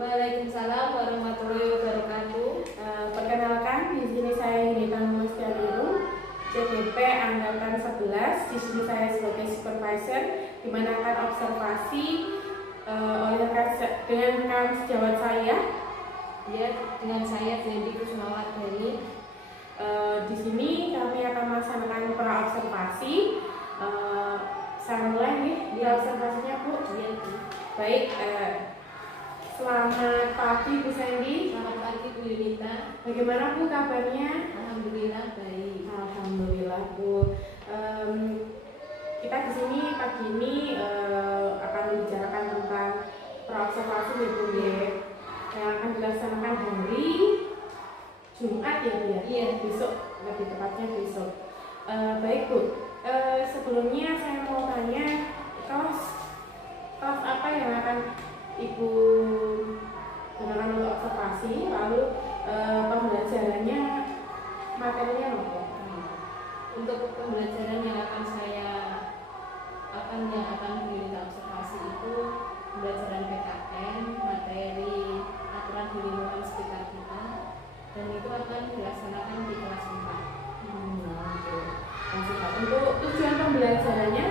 Waalaikumsalam warahmatullahi wabarakatuh. Perkenalkan, di sini saya Yunita Mustiadiru, CPP Angkatan 11. Di sini saya sebagai supervisor, di mana akan observasi dengan rekan sejawat saya. Ya, dengan saya Dendi Kusumawardhani. Di sini kami akan melaksanakan praobservasi. Saya mulai nih di observasinya, Bu. Iya, Bu. Baik. Selamat pagi, Bu Sandy. Selamat pagi, Bu Yunita. Bagaimana, Bu, kabarnya? Alhamdulillah baik. Alhamdulillah, Bu. Kita di sini pagi ini akan membicarakan tentang praobservasi, Bu, yang akan dilaksanakan hari Jumat, ya, Bu, ya? Iya. Besok, lebih tepatnya besok. Baik, Bu. Sebelumnya saya mau tanya, kelas apa yang akan Ibu gunakan untuk observasi, lalu pembelajarannya materinya apa? Untuk pembelajaran yang akan kita observasi itu pembelajaran PKN, materi aturan di lingkungan sekitar kita, dan itu akan dilaksanakan di kelas 4. Untuk tujuan pembelajarannya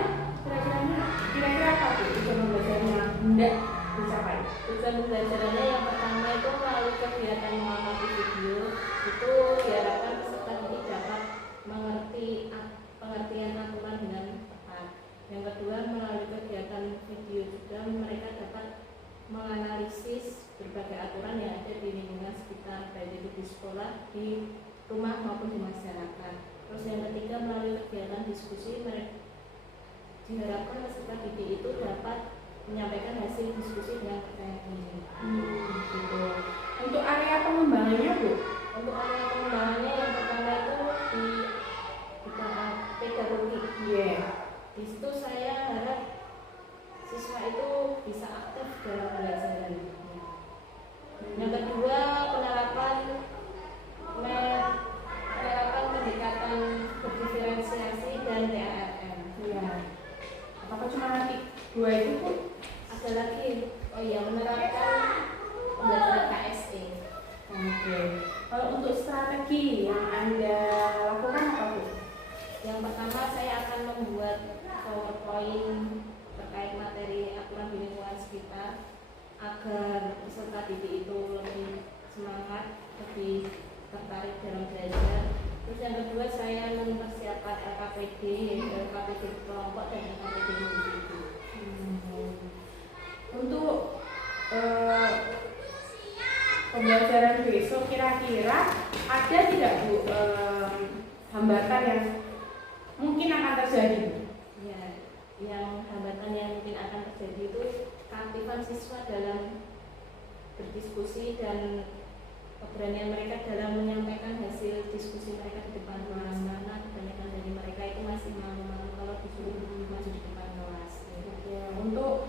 kira-kira apa, Bu? Tujuan pembelajarannya hendak dicapai? Tujuan pembelajarannya yang pertama itu melalui kegiatan mengamati video itu diharapkan peserta didik dapat mengerti pengertian aturan dengan tepat. Yang kedua, melalui kegiatan video juga mereka dapat menganalisis berbagai aturan yang ada di lingkungan sekitar, baik itu di sekolah, di rumah maupun di masyarakat. Terus yang ketiga, melalui kegiatan diskusi mereka diharapkan peserta didik itu dapat menyampaikan hasil diskusi dengan pertanyaan ini. Gitu. Untuk area pengembangannya, Bu? Untuk area pengembangannya yang pertama itu di bidang pedagogi. Di situ saya harap siswa itu bisa aktif dalam belajar. Yang kedua, penerapan pendekatan berdiferensiasi dan TARM. Apakah cuma nanti dua itu, Bu? Ada lagi, menerapkan pembelajaran KSE. Oke. Kalau untuk strategi yang Anda lakukan apa, Bu? Yang pertama, saya akan membuat PowerPoint terkait materi aturan di lingkungan sekitar agar peserta didik itu lebih semangat, lebih tertarik dalam belajar. Terus yang kedua, saya mempersiapkan LKPD, yaitu LKPD kelompok dan LKPD individu. Untuk pembelajaran besok kira-kira ada tidak, Bu, hambatan yang mungkin akan terjadi? Ya, yang hambatan yang mungkin akan terjadi itu keaktifan siswa dalam berdiskusi dan keberanian mereka dalam menyampaikan hasil diskusi mereka di depan kelas, karena kebanyakan dari mereka itu masih malu-malu kalau disuruh maju di depan kelas. Untuk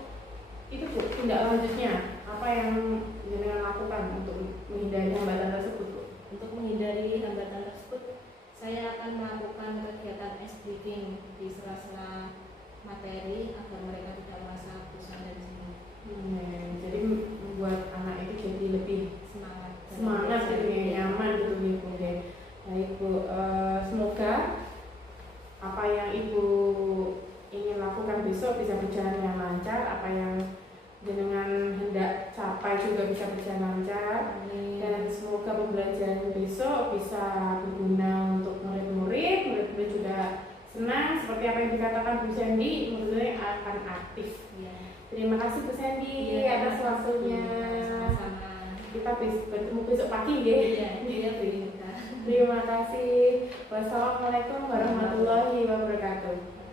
itu, Bu, tindak lanjutnya apa yang jenengan lakukan untuk menghindari hambatan tersebut, Bu? Untuk menghindari hambatan tersebut, saya akan melakukan kegiatan ice breaking di sela-sela materi agar mereka tidak merasa bosan dari sini. Jadi membuat anak itu jadi lebih Semangat gitu ya, nyaman gitu, Bu. Baik, Bu, semoga apa yang Ibu ingin lakukan besok bisa berjalan dengan lancar, apa yang jenengan hendak capai juga bisa berjalan lancar. Dan semoga pembelajaran besok bisa berguna untuk murid-murid juga senang seperti apa yang dikatakan Bu Sandy, mulai akan aktif. Iya. Terima kasih Bu Sandy atas waktunya. Sama-sama. Kita bertemu besok pagi ya. Iya, Terima kasih. Wassalamualaikum warahmatullahi wabarakatuh.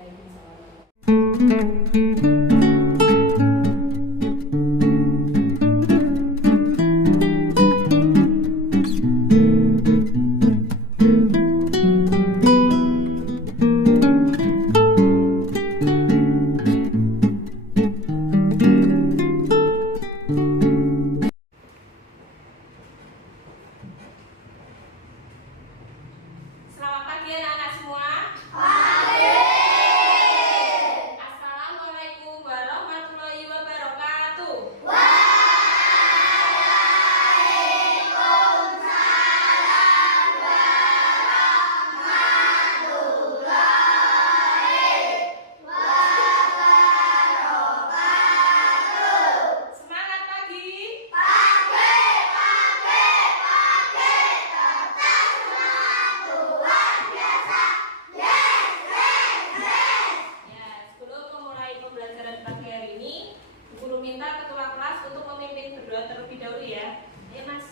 Selamat pagi anak-anak semua. Assalamualaikum warahmatullahi wabarakatuh. Semangat pagi. Ya, sebelum memulai pembelajaran pagi hari ini, guru minta ketua kelas untuk memimpin berdoa terlebih dahulu ya. Ayo Mas.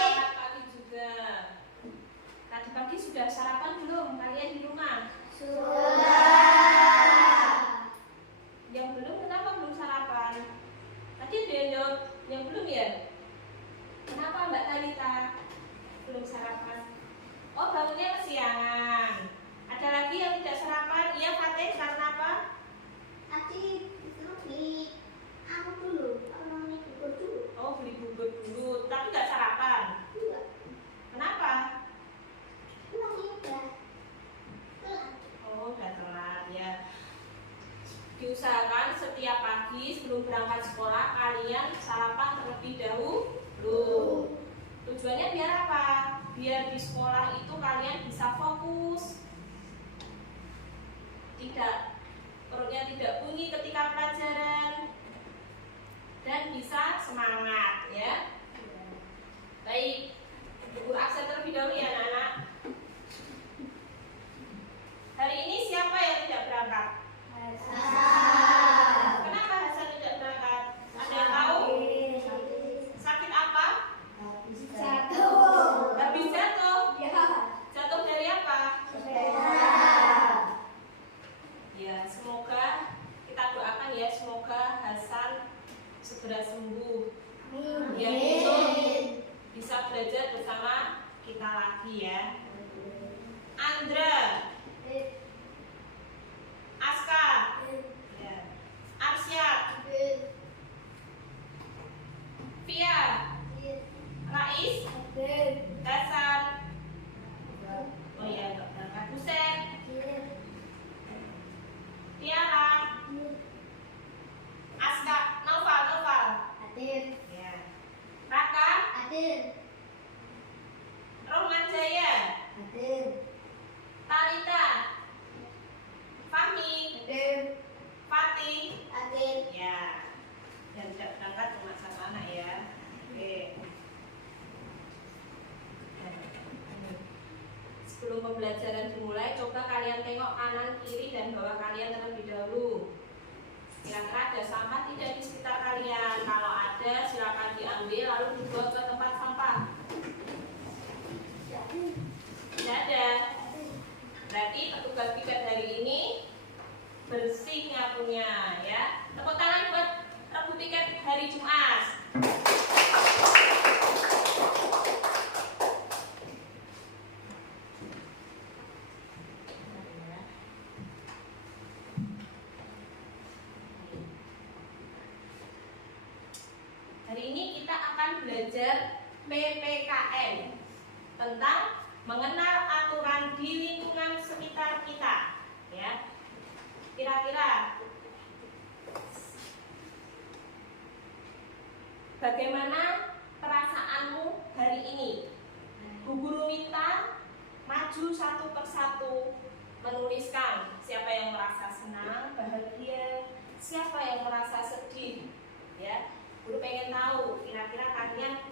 Selamat pagi juga. Tadi pagi sudah sarapan belum kalian di rumah? Yang belum, kenapa belum sarapan? Tadi ada yang jawab yang belum ya? Kenapa Mbak Talita belum sarapan? Oh, bangunnya kesiangan. Ada lagi yang tidak sarapan? Iya, Fatih, karena apa? Oh, beli bubur dulu, tapi nggak sarapan. Kenapa? Oh, udah telat ya. Diusahakan setiap pagi sebelum berangkat sekolah kalian sarapan terlebih dahulu. Tujuannya biar apa? Biar di sekolah itu kalian bisa fokus, perutnya tidak bunyi ketika pelajaran, dan bisa semangat ya. Baik, buku absen terlebih dahulu ya anak-anak. Hari ini siapa yang tidak berangkat? Kenapa Hasan tidak berangkat? Ada yang tahu? Sakit apa? Habis jatuh. Jatuh dari apa? Ya, semoga kita doakan ya, semoga Hasan segera sembuh. Biar itu bisa belajar bersama kita lagi ya. Andra, Aska, ya. Arsyad, Via, Rais, Hasan. Oh iya, berangkat. Buset, Tiara, Aska, Noval. Ya. Raka, Rohman Jaya, Talita, Fahmi, Fatih. Ya. Dan tidak berangkat cuma satu anak ya. Oke. Sebelum pembelajaran dimulai, coba kalian tengok kanan, kiri, dan bawah kalian terlebih dahulu. Kira-kira ada sampah tidak di sekitar kalian? Kalau ada, silakan diambil lalu dibuang ke tempat sampah. Tidak ada. Berarti petugas piket bersih nyapunya ya. Tepuk tangan buat Rebu Piket hari Jumat. Hari ini kita akan belajar PPKN tentang mengenal aturan di lingkungan sekitar kita ya. Kira-kira bagaimana perasaanmu hari ini? Bu Guru minta maju satu persatu menuliskan siapa yang merasa senang, bahagia, siapa yang merasa sedih ya. Guru pengen tahu kira-kira kalian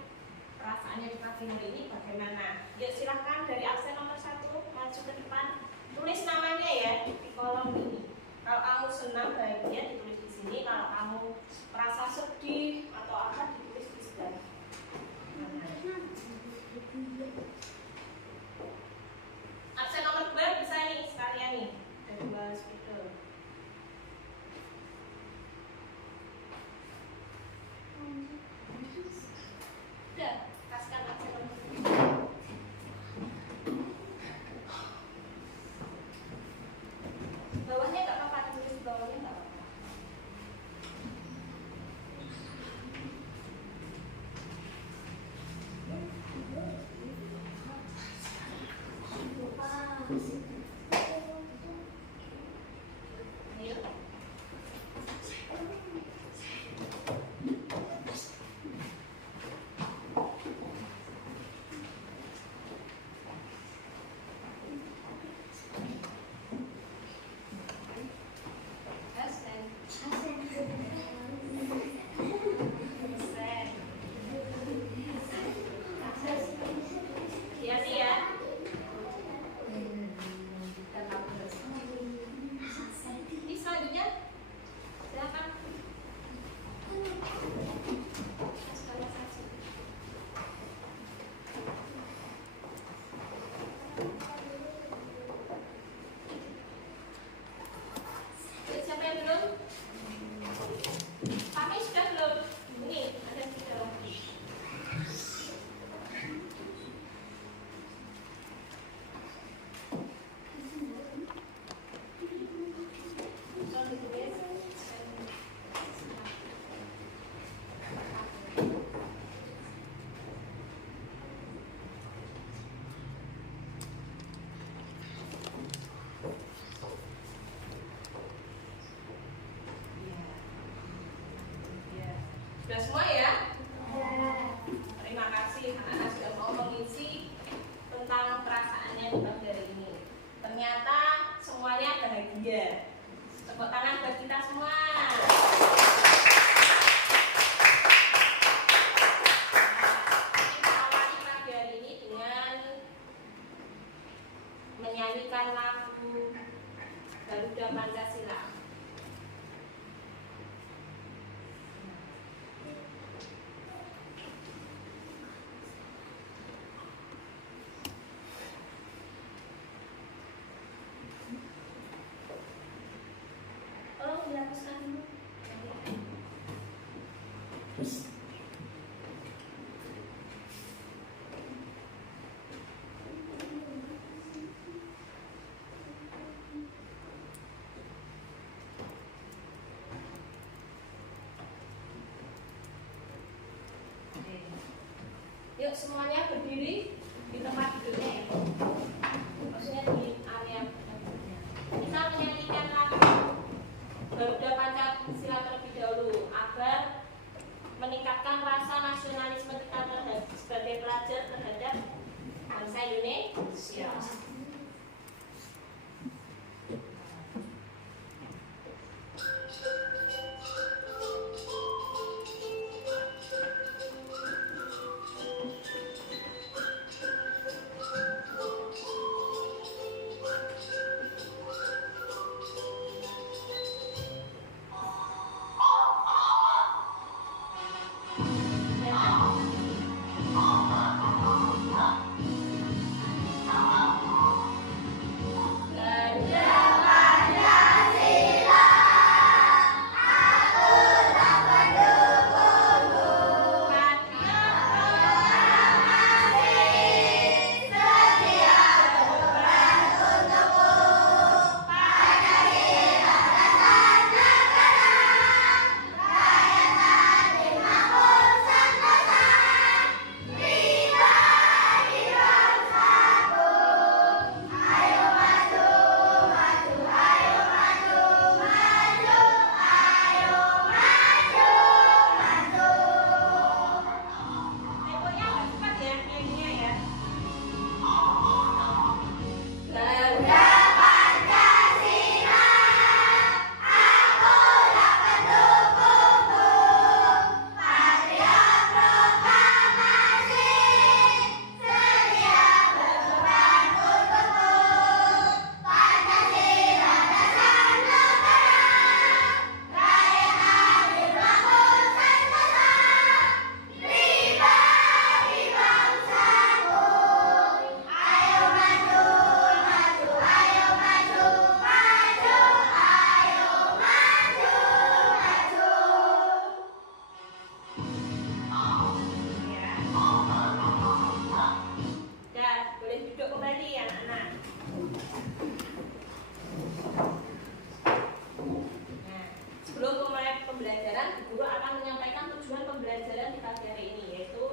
perasaannya di pagi hari ini bagaimana. Yuk silahkan dari absen nomor 1 maju ke depan, tulis namanya ya di kolom ini. Kalau kamu senang bahagia ditulis di sini, kalau kamu merasa sedih atau apa ditulis di sebelah. Absen nomor 2 bisa nih sekalian nih, ada 2 speaker. Udah, kasihkan absen nomor 2. Bawahnya nggak apa-apa, tulis di bawahnya nggak apa-apa. Ayo. Hati-hati ya. Ini selanjutnya silakan. Siapa yang belum? Kami sudah belum. Ini ada di dalam. Sudah semua ya? Terima kasih anak-anak sudah mau mengisi tentang perasaannya di pagi hari ini. Ternyata semuanya bahagia. Tepuk tangan buat kita semua. Kita awali pagi hari ini dengan menyanyikan lagu Garuda Pancasila. Tolong dihapuskan dulu. Yuk semuanya berdiri di tempat duduknya ya. Maksudnya di area kita menyanyikan lagu Garuda Pancasila terlebih dahulu agar meningkatkan rasa nasionalisme kita sebagai pelajar terhadap bangsa Indonesia. Nah, sebelum memulai pembelajaran, guru akan menyampaikan tujuan pembelajaran di pagi hari ini, yaitu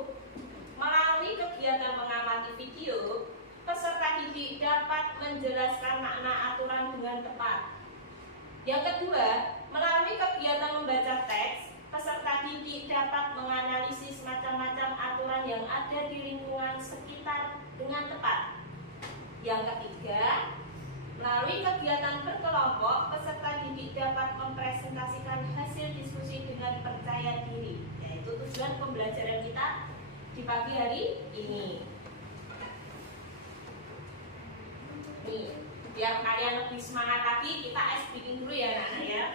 melalui kegiatan mengamati video, peserta didik dapat menjelaskan makna aturan dengan tepat. Yang kedua, melalui kegiatan membaca teks, peserta didik dapat menganalisis macam-macam aturan yang ada di lingkungan sekitar dengan tepat. Yang ketiga, melalui kegiatan berkelompok, peserta didik dapat mempresentasikan hasil diskusi dengan percaya diri. Yaitu tujuan pembelajaran kita di pagi hari ini. Nih, biar kalian lebih semangat lagi, kita ice breaking dulu ya anak-anak ya.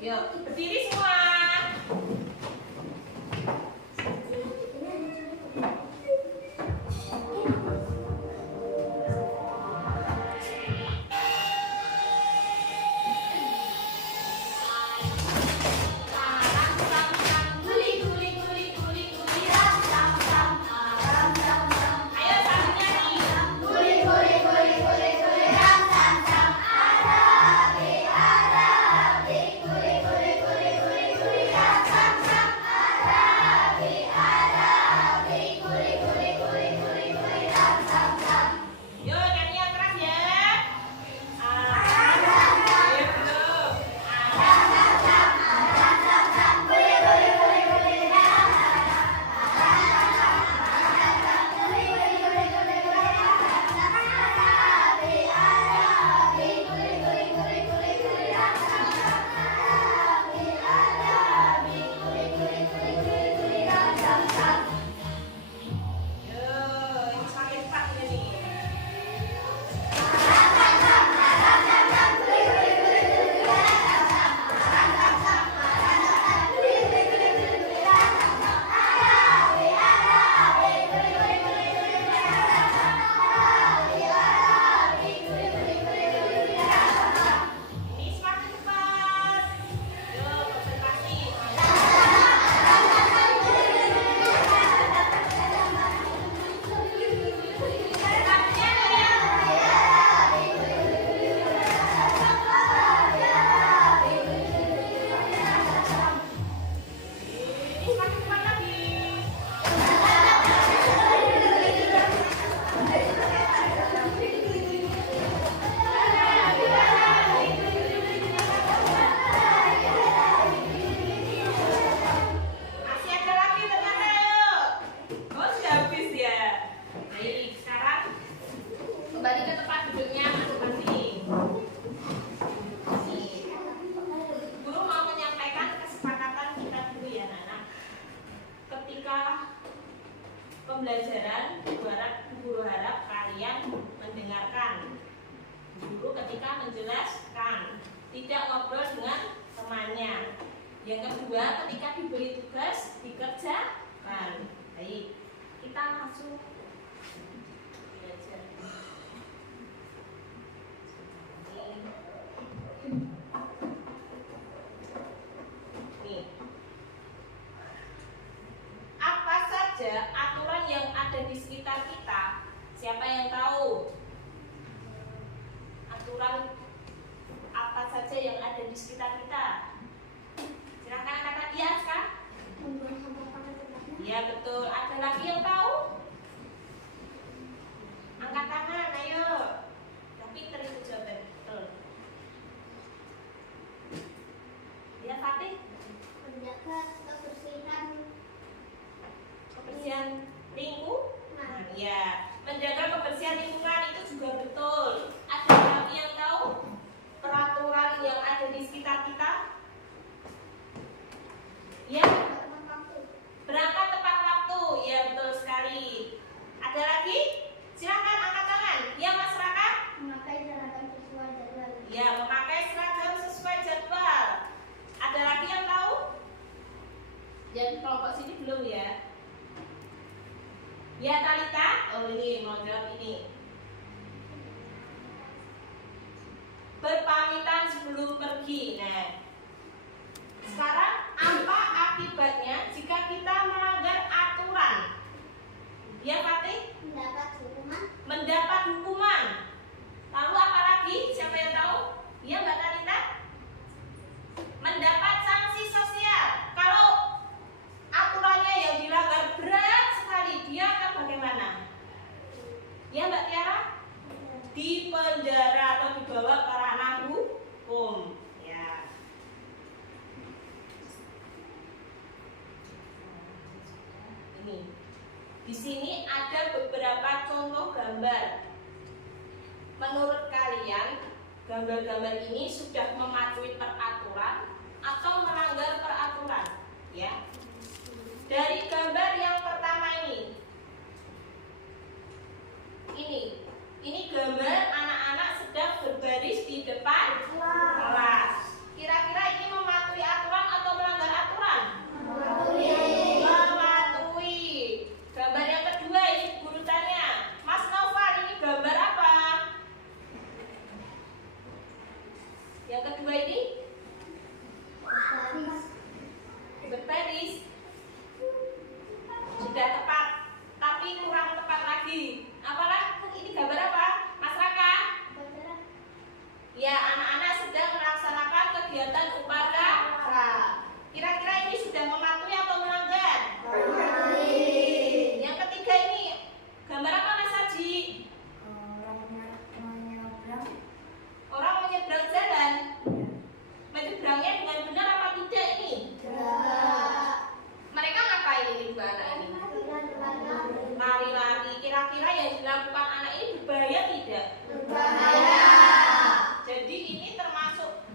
Yuk, berdiri semua. Pembelajaran, guru harap kalian mendengarkan guru ketika menjelaskan, tidak ngobrol dengan temannya. Yang kedua, ketika diberi tugas dikerjakan. Baik, kita langsung belajar. Nih, apa saja aturan yang ada di sekitar kita? Siapa yang tahu? Aturan apa saja yang ada di sekitar kita? Silakan kata dia kan? Ya betul. Ada lagi yang tahu? Angkat tangan, ayo. Tapi terus jawaban betul. Ya Fatih? Menjaga Kebersihan lingkungan. Ya, menjaga kebersihan lingkungan itu juga betul. Ada lagi yang tahu peraturan yang ada di sekitar kita? Ya, berangkat tepat waktu. Ya betul sekali. Ada lagi? Silakan angkat tangan. Ya masyarakat? memakai seragam sesuai jadwal. Ya, memakai seragam sesuai jadwal. Ada lagi yang tahu? Jadi kelompok sini belum ya? Ya Talita? Oh ini mau jawab ini. Berpamitan sebelum pergi. Nah, sekarang apa akibatnya jika kita melanggar aturan? Ya Fatih? Mendapat hukuman. Mendapat hukuman. Lalu apa lagi? Siapa yang tahu? Ya Mbak Talita? ini. Di sini ada beberapa contoh gambar. Menurut kalian, gambar-gambar ini sudah mematuhi peraturan atau melanggar peraturan? Ya. Dari gambar yang pertama ini gambar anak-anak sedang berbaris di depan kelas. Kira-kira ini mematuhi aturan atau melanggar aturan? Mematuhi. Gambar yang kedua ini guru tanya, Mas Noval, ini gambar apa? Yang kedua ini berbaris. Sudah tepat, tapi kurang tepat lagi. Apalah ini gambar apa? Mas Raka? Ya, anak-anak sedang melaksanakan kegiatan upacara. Kira-kira ini sudah mematuhi atau melanggar? Yang ketiga ini gambar apa, Mas Haji? Orang menyeberang jalan. Menyeberangnya dengan benar apa tidak ini? Mereka ngapain ini dua anak ini? Lari-lari. Kira-kira yang dilakukan anak ini berbahaya tidak? Berbahaya. Jadi ini termasuk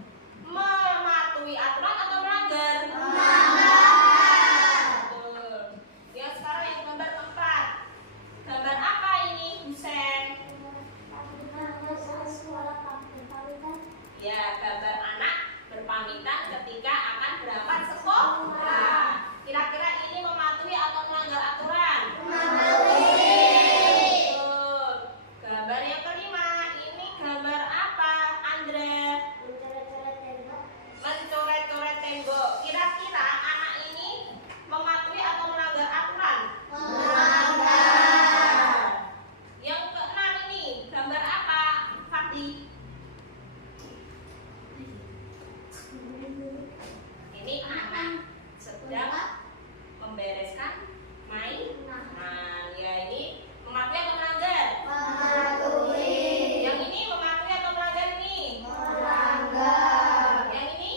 mematuhi aturan atau melanggar? Melanggar. Betul. Yang sekarang yang gambar keempat. Gambar apa ini, Husen? Ya, gambar anak berpamitan ketika akan berangkat sekolah. Kira-kira ini mematuhi atau melanggar aturan? Betul. Gambar yang kelima, ini gambar apa, Andra? Mencoret-coret tembok. Kira-kira anak ini mematuhi atau melanggar aturan? Melanggar. Yang keenam ini gambar apa, Fakti? Ini anak sedang membereskan mainan. Ya, ini mematuhi atau melanggar? Yang ini mematuhi atau melanggar ini? Yang ini?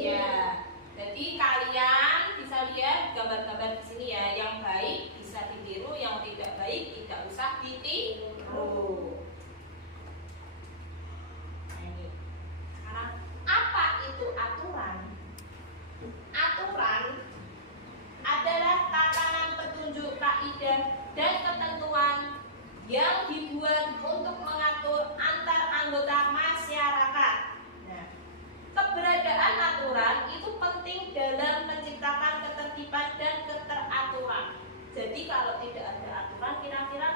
Ya. Jadi kalian bisa lihat gambar-gambar di sini ya. Yang baik bisa ditiru, yang tidak baik tidak usah ditiru. Apa itu aturan? Aturan adalah tatanan petunjuk kaidah dan ketentuan yang dibuat untuk mengatur antar anggota masyarakat. Nah, keberadaan aturan itu penting dalam menciptakan ketertiban dan keteraturan. Jadi kalau tidak ada aturan, kira-kira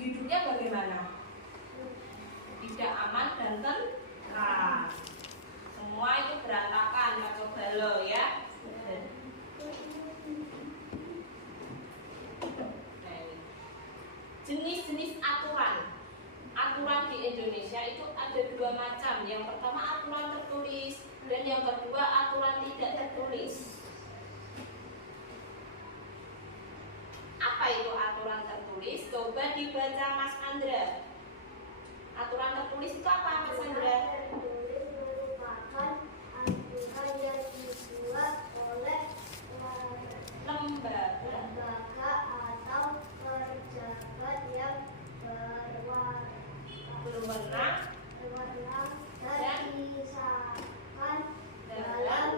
hidupnya bagaimana? Tidak aman dan tentram. Semua itu berantakan, kacau balau ya. Jenis-jenis aturan. Aturan di Indonesia itu ada dua macam. Yang pertama aturan tertulis dan yang kedua aturan tidak tertulis. Apa itu aturan tertulis? Coba dibaca Mas Andra. Aturan tertulis itu apa, Mas Andra? Aturan yang dibuat oleh Lembaga atau pejabat yang berwenang dan disahkan dalam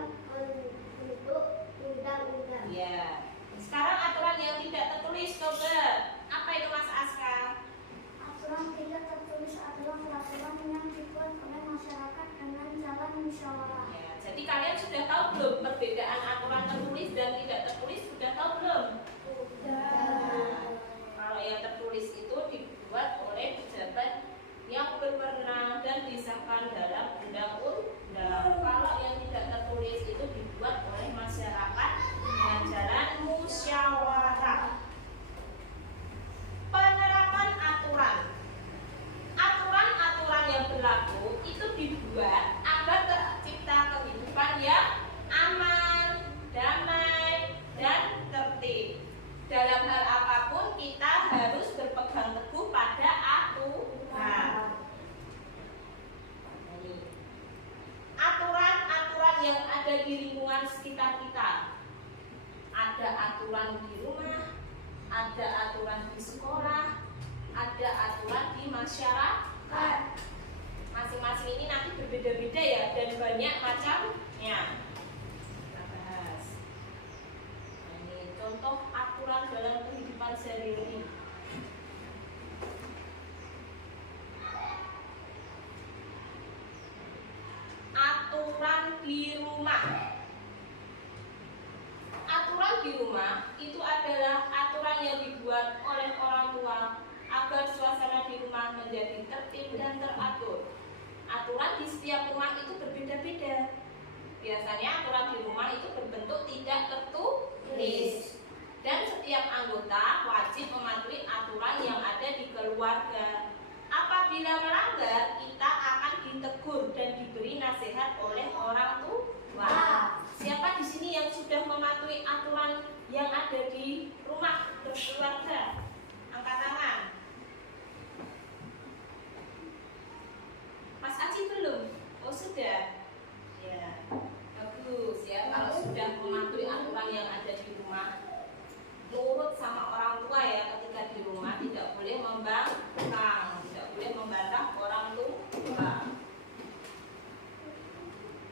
bentuk undang-undang. Ya. Sekarang aturan yang tidak tertulis, coba. Apa itu, Mas Aska? Aturan tidak tertulis adalah peraturan yang dibuat oleh masyarakat dengan jalan musyawarah. Ya, jadi kalian sudah tahu belum perbedaan aturan tertulis dan tidak tertulis? Sudah tahu belum? Nah, kalau yang tertulis itu dibuat oleh pejabat yang berwenang dan disahkan dalam undang-undang. Kalau yang tidak tertulis itu dibuat oleh masyarakat dengan jalan musyawarah. Penerapan aturan. Aturan-aturan yang berlaku itu dibuat agar tercipta kehidupan yang aman, damai, dan tertib. Dalam hal apapun kita harus berpegang teguh pada aturan. Aturan-aturan yang ada di lingkungan sekitar kita. ada aturan di rumah, ada aturan di sekolah, ada aturan di masyarakat. Masing-masing ini nanti berbeda-beda ya, dan banyak macamnya. Kita bahas. Nah, ini contoh aturan dalam kehidupan sehari-hari. Aturan di rumah. Aturan di rumah itu adalah aturan yang dibuat oleh orang tua agar suasana di rumah menjadi tertib dan teratur. Aturan di setiap rumah itu berbeda-beda. Biasanya aturan di rumah itu berbentuk tidak tertulis. Dan setiap anggota wajib mematuhi aturan yang ada di keluarga. Apabila melanggar, kita akan ditegur dan diberi nasihat oleh orang tua. Siapa di sini yang sudah mematuhi aturan yang ada di rumah berkeluarga? Angkat tangan. Mas Aci belum? Oh sudah. Ya, bagus ya. Kalau sudah mematuhi aturan yang ada di rumah, nurut sama orang tua ya. Ketika di rumah tidak boleh membangkang, tidak boleh membantah orang tua.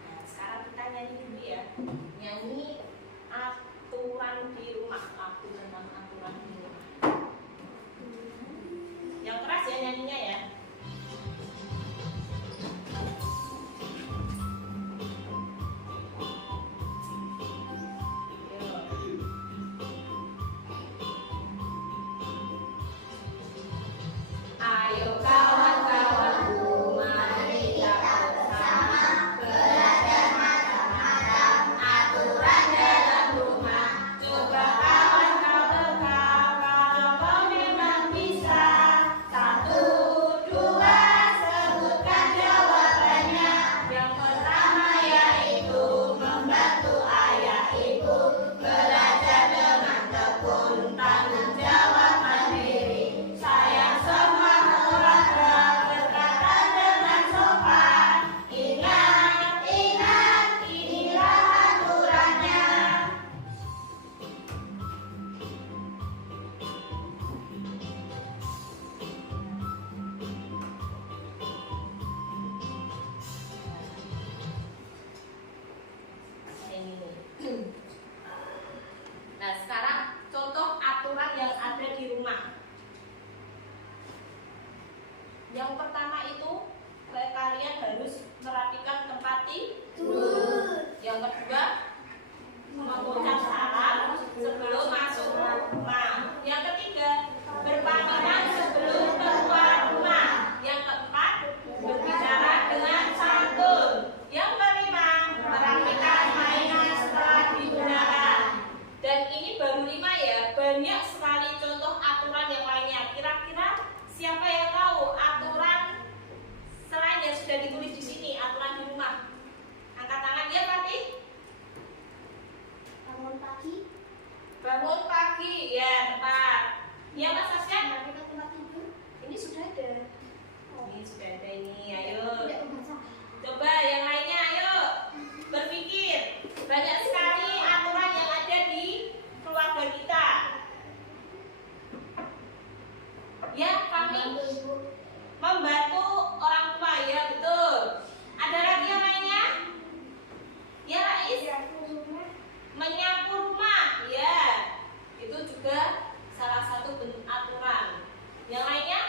Nah, sekarang kita nyanyi dulu ya. Nyanyi aturan di rumah. Aku tentang aturan di rumah. Yang keras ya nyanyinya ya. Ayo kawan-kawanku, mari kita bersama belajar macam-macam aturan dalam rumah. Coba kawan kau teka, kalau kau memang bisa. 1, 2, sebutkan jawabannya. Yang pertama yaitu membantu ayah ibu belajar dengan tekun, tanggung jawab mandiri, sayang sama keluarga, berkata dengan sopan. Ingat, ingat, inilah aturannya. Nah, sekarang contoh aturan yang ada di rumah. Yang pertama itu kalian harus merapikan tempat tidur. Yang kedua, mengucap salam sebelum masuk rumah. Yang ketiga, berpamitan sebelum keluar rumah. Yang keempat, berbicara dengan santun. Yang kelima, merapikan mainan setelah digunakan. Dan ini baru 5 ya, banyak sekali contoh aturan yang lainnya. Kira-kira siapa yang tahu aturan selain yang sudah ditulis di sini, aturan di rumah? Angkat tangan ya, Fatih. Bangun pagi, Bangun pagi, ya tepat. Ya Mas Asya, merapikan tempat tidur. ini sudah ada. Ini sudah ada ini, ayo. Tidak membaca. Coba yang lainnya, ayo. Berpikir. Banyak sekali aturan yang ada di keluarga kita. Ya, kami membantu orang tua, ya betul. Ada lagi yang lainnya? Ya, Rais. Menyapu rumah, ya. Itu juga salah satu bentuk aturan. Yang lainnya?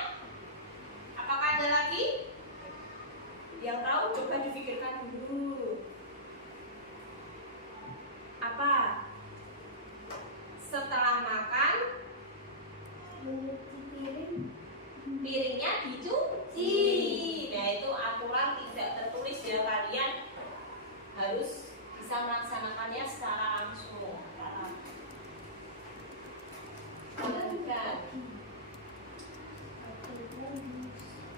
Apakah ada lagi? Yang tahu coba dipikirkan dulu. Apa? Setelah makan, Mencuci piring. piringnya dicuci. Nah, itu aturan tidak tertulis ya, kalian harus bisa melaksanakannya secara langsung. Perhatikan.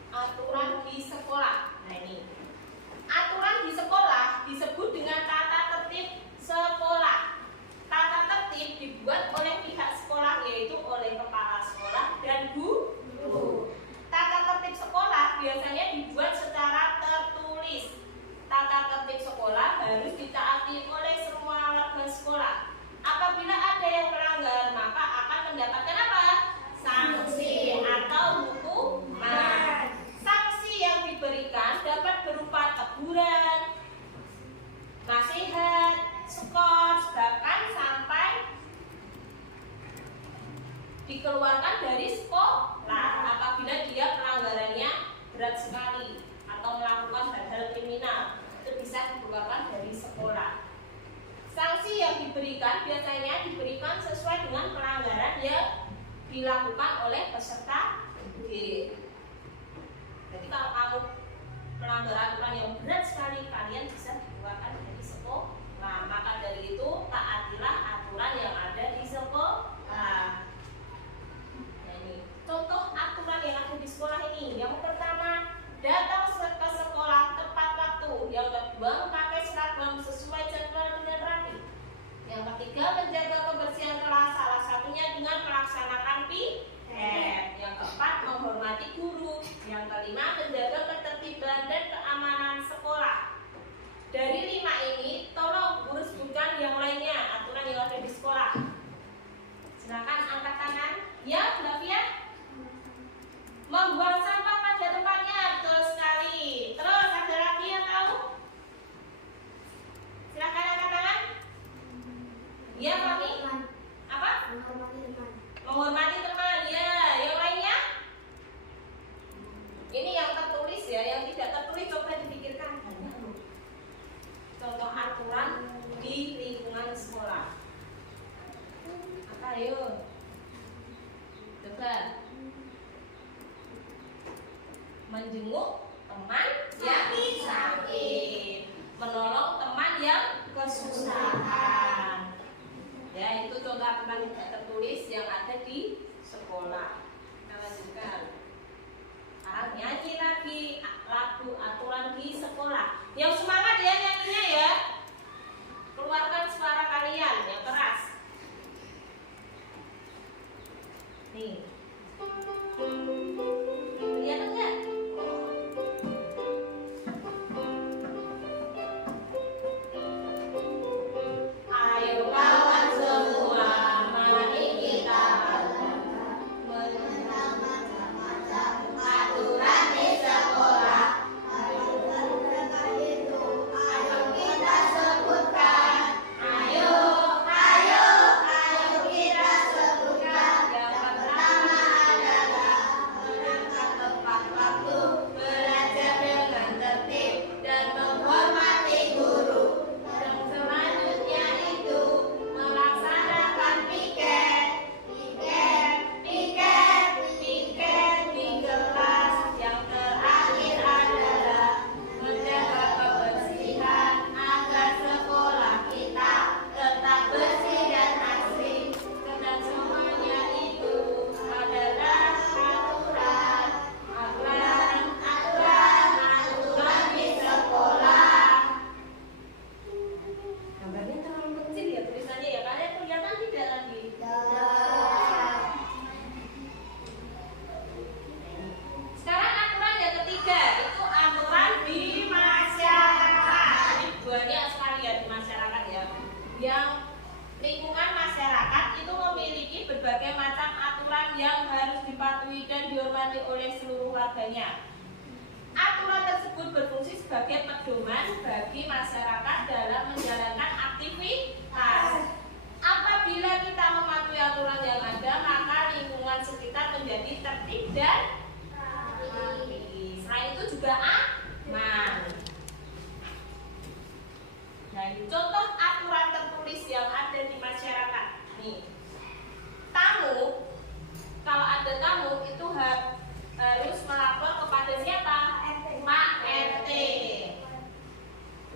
Aturan di sekolah. Nah, ini aturan di sekolah disebut dengan tata tertib sekolah. Tata tertib dibuat oleh pihak sekolah, yaitu oleh kepala sekolah dan guru. Tata tertib sekolah biasanya dibuat secara tertulis. Tata tertib sekolah harus ditaati oleh semua warga sekolah. Apabila ada bisa dikeluarkan dari sekolah. Sanksi yang diberikan biasanya diberikan sesuai dengan pelanggaran yang dilakukan oleh peserta didik. Jadi kalau kamu melanggar aturan yang berat sekali, kalian bisa dikeluarkan dari sekolah. Maka dari itu taatilah aturan yang ada di sekolah. Nah, ini contoh aturan yang ada di sekolah ini. Yang pertama, datang ke sekolah tepat waktu. Yang kedua, memakai seragam sesuai jadwal dengan rapi. Yang ketiga, menjaga kebersihan kelas, salah satunya dengan melaksanakan piket. Yang keempat, menghormati guru. Yang kelima, menjaga ketertiban dan keamanan sekolah. Dari 5 ini, tolong guru sebutkan yang lainnya, aturan yang ada di sekolah. Silakan angkat tangan. Ya, Mbak Fia? Membuang sampah pada tempatnya, betul sekali. Terus ada lagi yang tahu? Silakan angkat tangan. Ya, Fami? Apa? Menghormati teman. Ya, yang lainnya? Ini yang tertulis ya, yang tidak tertulis coba dipikirkan. Contoh aturan di lingkungan sekolah. Apa ayo? Coba. Menjenguk teman yang sakit, menolong teman yang kesusahan. Ya, itu contoh aturan tidak tertulis yang ada di sekolah. Kita lanjutkan. Sekarang nyanyi lagi lagu aturan di sekolah. Yang semangat ya nyanyinya ya. Keluarkan suara kalian yang keras. Nih. Lihat enggak? Ayo kawan semua, mari kita aturan di sekolah. Ayo kita sebutkan. Ayo kita sebutkan. Yang pertama adalah menangkap tepat waktu, belajar dengan tertib dan menghormati guru. Yang selanjutnya itu melaksanakan piket di kelas. Yang terakhir adalah menjaga kebersihan agar sekolah kita tetap bersih dan asri. Dan semuanya itu adalah aturan di sekolah. Gambarnya terlalu kecil ya tulisannya ya, kalian kelihatan tidak lagi? Sekarang aturan yang ketiga itu aturan di masyarakat. Ini banyak sekali ya di masyarakat ya. Yang lingkungan masyarakat itu memiliki berbagai macam aturan yang harus dipatuhi dan dihormati oleh seluruh warganya. Aturan tersebut berfungsi sebagai pedoman bagi masyarakat dalam menjalankan aktivitas. Apabila kita mematuhi aturan yang ada, maka lingkungan sekitar menjadi tertib dan rapi. Selain itu juga aman. Nah, ini contoh aturan tertulis yang ada di masyarakat. Nih, tamu, kalau ada tamu itu harus melapor kepada siapa? Pak RT.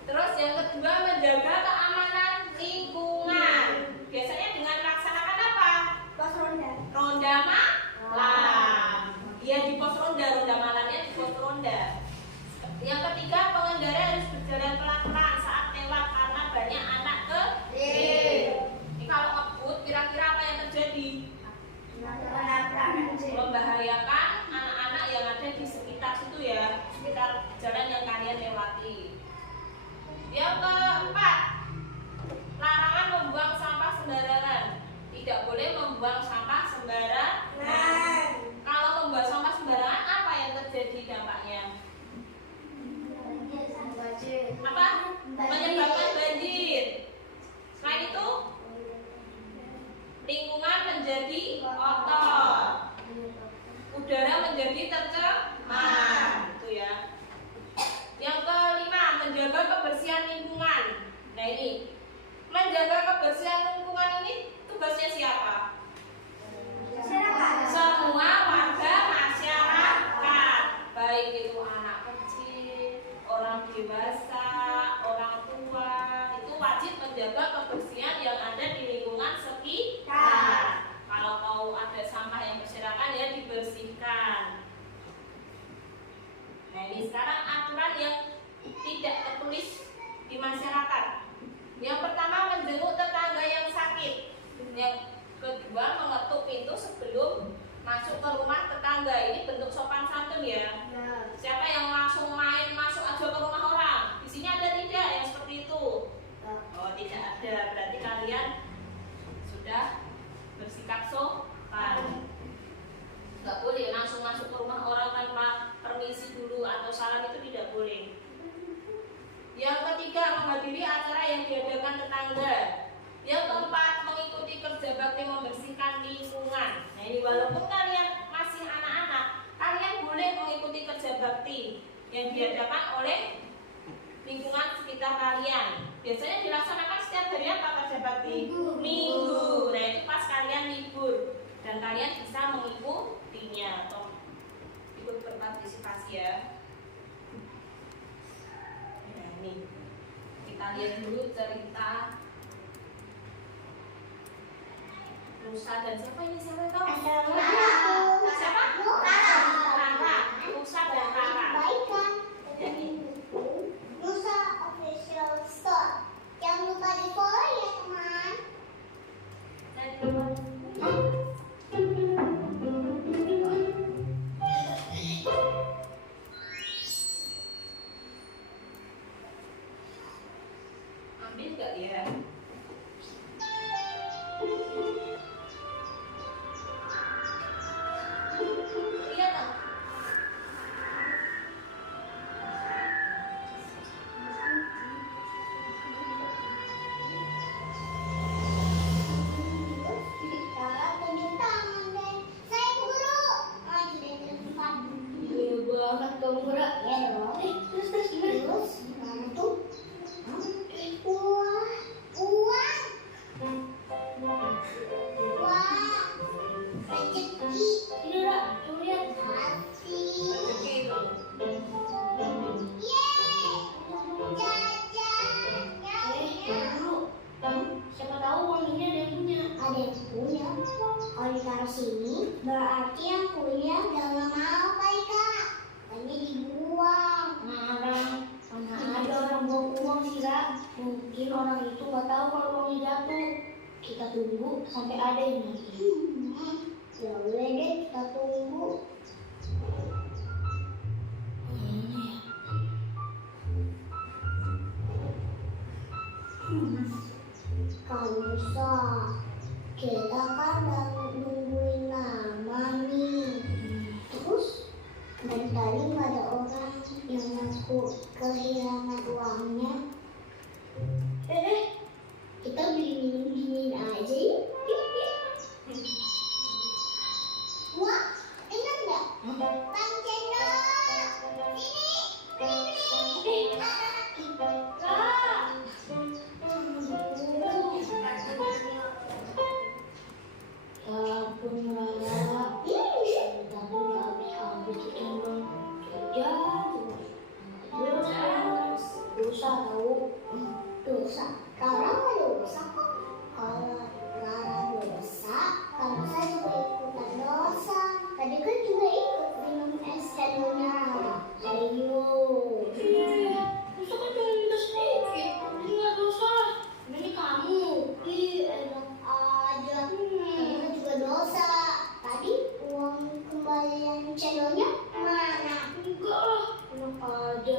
Terus yang kedua, menjaga keamanan lingkungan. Biasanya dengan melaksanakan apa? Ronda malam. Iya, di pos ronda malamnya di pos ronda. Yang ketiga, pengendara harus berjalan pelan-pelan saat lewat karena banyak anak kecil. Ini kalau ngebut kira-kira Nah ini, menjaga kebersihan lingkungan ini tugasnya siapa? Masyarakat. Semua warga masyarakat, baik itu anak kecil, orang dewasa, orang tua, itu wajib menjaga kebersihan yang ada di lingkungan sekitar. Kalau tahu ada sampah yang berserakan ya dibersihkan. Nah ini sekarang aturan yang tidak tertulis di masyarakat. Yang pertama, menjenguk tetangga yang sakit. Yang kedua, mengetuk pintu sebelum masuk ke rumah tetangga. Ini bentuk sopan santun ya. Siapa yang langsung main masuk aja ke rumah orang? Di sini ada tidak yang seperti itu? Oh, tidak ada. Berarti kalian sudah bersikap sopan. Nggak boleh langsung masuk ke rumah orang tanpa permisi dulu atau salam, itu tidak boleh. Yang ketiga, menghadiri acara yang diadakan tetangga. Yang keempat, mengikuti kerja bakti membersihkan lingkungan. Nah ini walaupun kalian masih anak-anak, kalian boleh mengikuti kerja bakti yang diadakan oleh lingkungan sekitar kalian. Biasanya dilaksanakan setiap hari apa kerja bakti? Minggu. Nah itu pas kalian libur dan kalian bisa mengikutinya atau ikut berpartisipasi ya. Nah ini kita lihat dulu cerita Rusa dan siapa ini, siapa tahu? Siapa? Rara. Rusa dan Rara. Jadi Nusa Official Store. Jangan lupa di follow ya teman. Ambil nggak ya? Lihat dong. Cara tunjuk tangan deh. Saya guru. Maju dari tempat. Iya banget kamu gerak. Ya dong. Terus gimana? Terus gimana tuh? Uang. Uang. Wah. Rezeki. Ini Ra, coba lihat. Kasih. Rezeki itu. Yeay. Jajan. Dulu. Siapa tahu uang ini ada yang punya. Ada yang punya. Kalau ditaruh sini, berarti yang punya jangan mau kali kak. Hanya dibuang. Ngarang. Mana ada orang buang uang sih, Ra? Mungkin orang itu nggak tahu kalau uangnya jatuh. Kita tunggu sampai ada yang ngasih. Ya udah deh, kita tunggu. Kamu bisa. Kita kan nungguin lama nih. Terus dari tadi nggak ada orang yang ngaku kehilangan uangnya. Kita beli minum dingin aja yuk. Wah, ingat nggak? Bang Cendol, sini. Ampun Rara, tapi habis-habis cendol jajan dosa tahu. Dosa. Kalau nggak dosa kok. Kalau Clara dosa, kamu saya juga ikutan dosa. Tadi kan juga ikut minum es cendolnya Rara. Ayo. Dosa kan cuma minta sedikit, ini nggak dosa. Ini kamu. Ih, enak aja. Tadi kan juga dosa. Tadi uang kembalian cendolnya mana? Enggak lah, enak aja.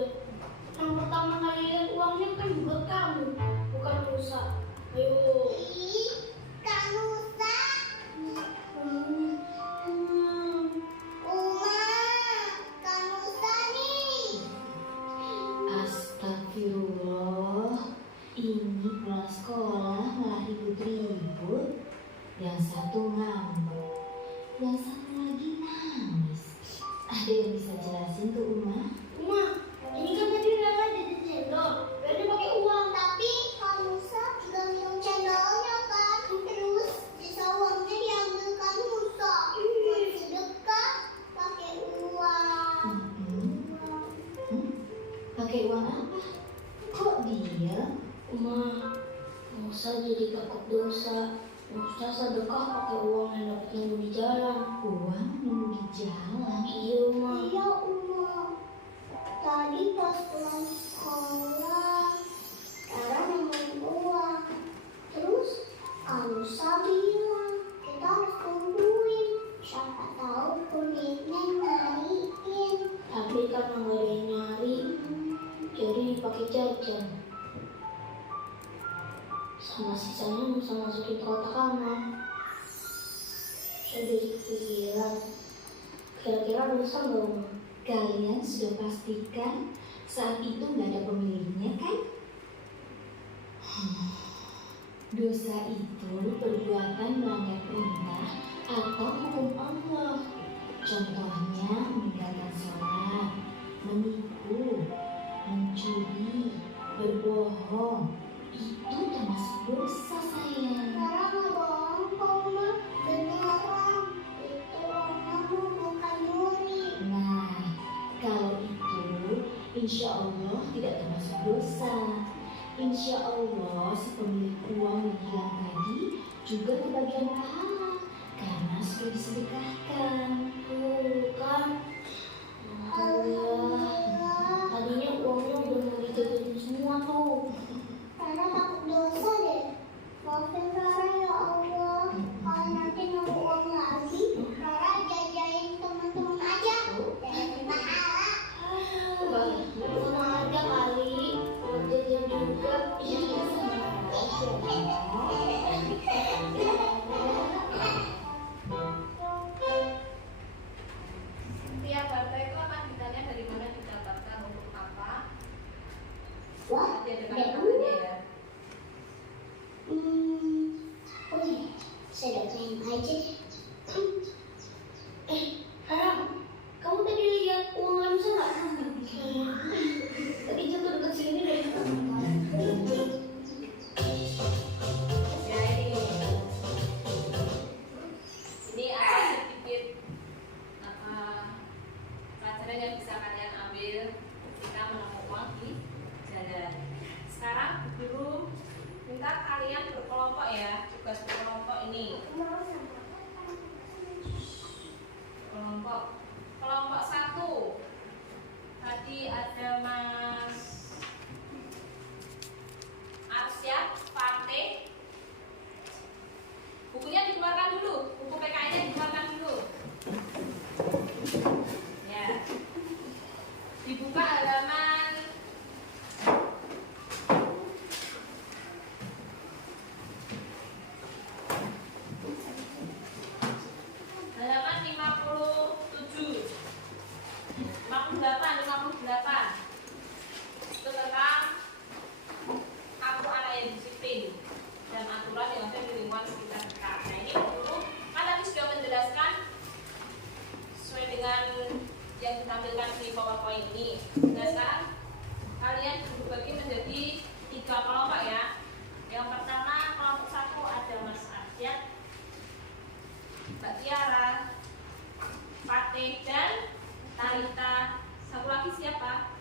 Yang pertama kali lihat uangnya kan juga kamu, bukan dosa. Ayo. Ih, Kak Nusa. Uma, Kak Nusa nih. Astagfirullah, ini pulang sekolah malah ribut-ribut. Yang satu ngambek, yang satu lagi nangis. Ada yang bisa jelasin tuh Uma? Uma, ini kan tadi udah ada di cendol, berarti pakai uang. Tapi kalau Ma, Musa jadi takut dosa. Musa sedekah pakai uang yang dapat nunggu di jalan. Uang nunggu di jalan. Iya, Ma. Iya, Uma. Tadi pas pulang sekolah, Rara nemuin uang. Terus Musa bilang kita harus tungguin. Siapa tahu pemiliknya nyariin. Tapi karena nggak ada yang nyari, jadi dipakai jajan. Sama sisanya Musa masukin ke kotak kamar. Saya jadi kepikiran, kira-kira Musa nggak Uma? Kalian sudah pastikan saat itu nggak ada pemiliknya kan? Dosa itu perbuatan melanggar perintah atau hukum Allah. Contohnya meninggalkan sholat, menipu, mencuri, berbohong. Itu termasuk dosa sayang. Rara nggak bohong kok, Ma. Beneran. Itu orangmu bukan nyuri. Nah, kalau itu insya Allah tidak termasuk dosa. Insya Allah si pemilik uang yang hilang tadi juga kebagian pahala karena sudah disedekahkan. Tuh kan. Alhamdulillah. Tadinya uangnya udah mau dijajanin semua tuh. Rara takut dosa deh. Maafin Rara ya Allah. Kalau nanti mau uang lagi, Rara jajain teman-teman aja. Jajain pahala. Sama aja kali. Buat jajan juga. Iya, sama Tiap harta itu akan ditanya dari mana didapatkan, untuk apa. Wah, Nanti ada ada kata-katanya ya. Oh iya, saya doain aja deh. Haram, kamu tadi lihat uang Musa nggak? Tadi jatuh dekat sini deh. Ya ini ada sedikit pelajaran yang bisa kalian ambil ketika menemukan uang di jalan. Sekarang guru minta kalian berkelompok ya, tugas berkelompok ini. Kelompok 1 tadi ada Mas Arsyad, Fatih. Bukunya dikeluarkan dulu, buku PKN-nya dikeluarkan dulu. Ya. Dibuka halaman halaman 57, 58. Itu tentang aku anak yang disiplin dan aturan yang ada di lingkungan sekitar kita. Nah ini dulu kan tadi sudah menjelaskan sesuai dengan yang ditampilkan di PowerPoint ini. Nah sekarang kalian berbagi menjadi 3 kelompok ya. Yang pertama kelompok 1 ada Mas Arsyad, Mbak Tiara, Fatih dan Talita. Satu lagi siapa?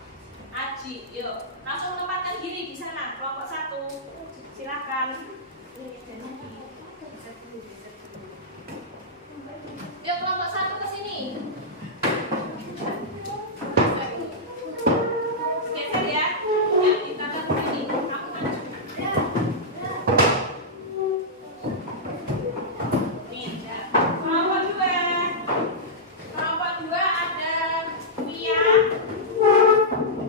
Aji. Yuk langsung tempatkan diri di sana. Kelompok 1 silakan. Yuk kelompok 1 ke sini. Geser ya. Yang ditambah ke sini. Aku maju. Nih, ya. Kelompok 2 ada Mia,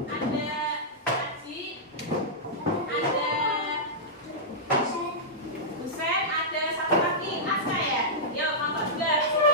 ada Aji, ada Husen, ada satu lagi Asa ya. Yuk kelompok 2 sini.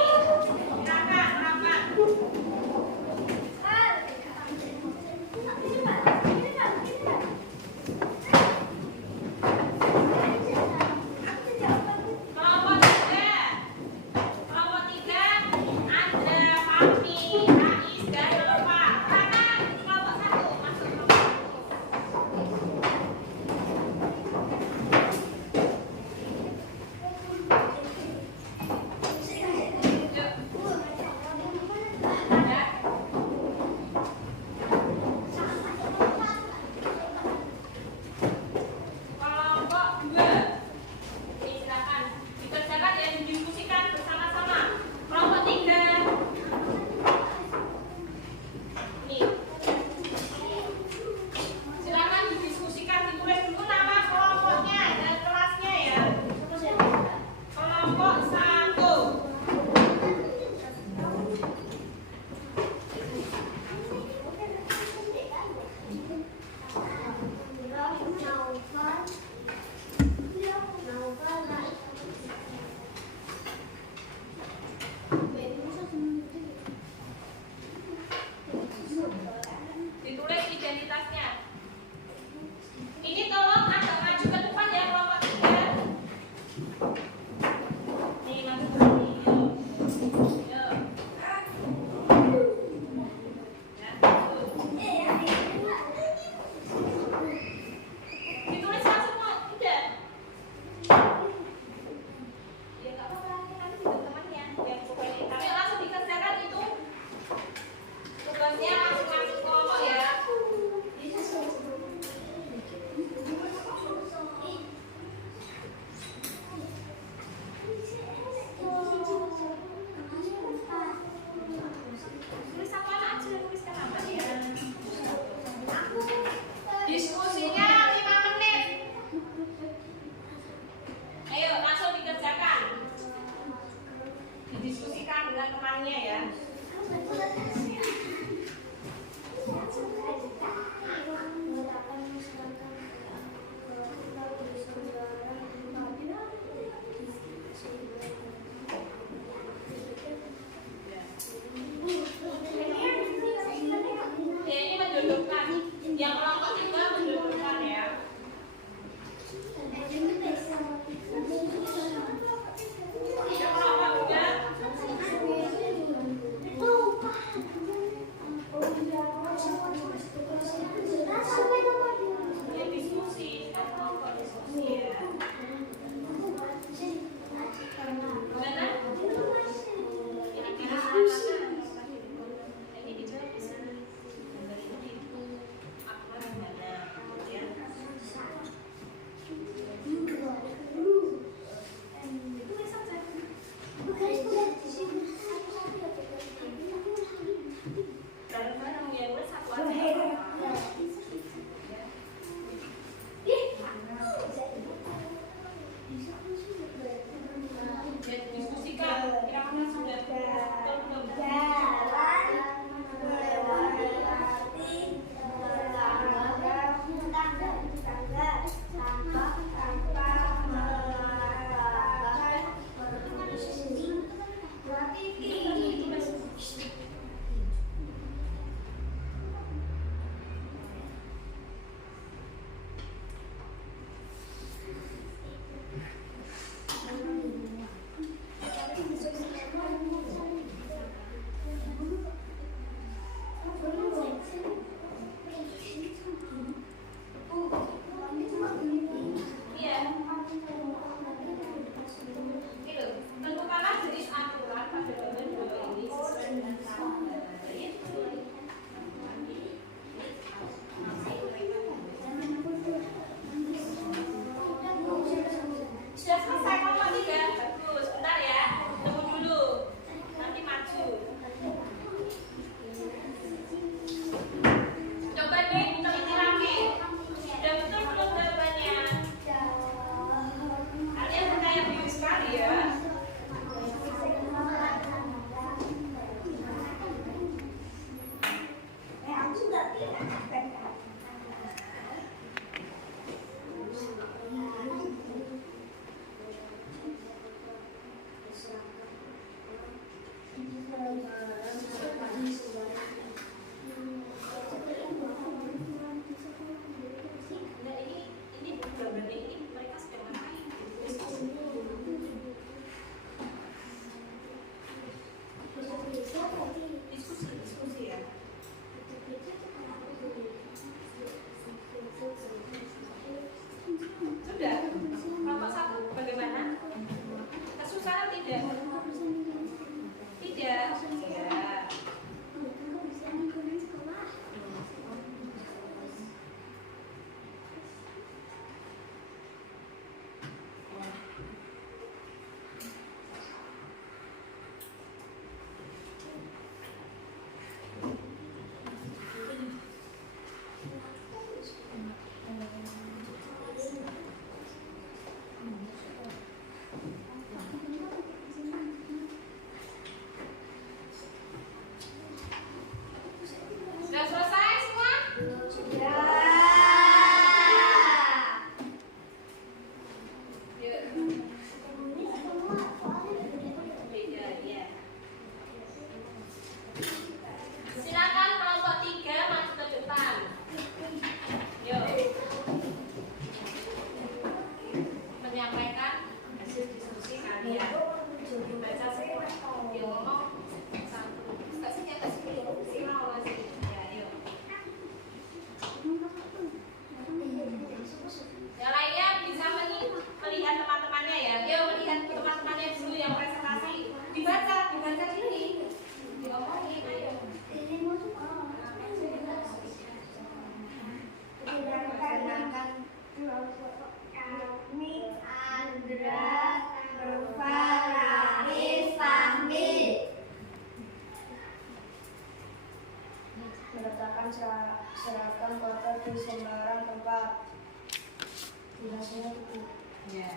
pelajaranku. Ya.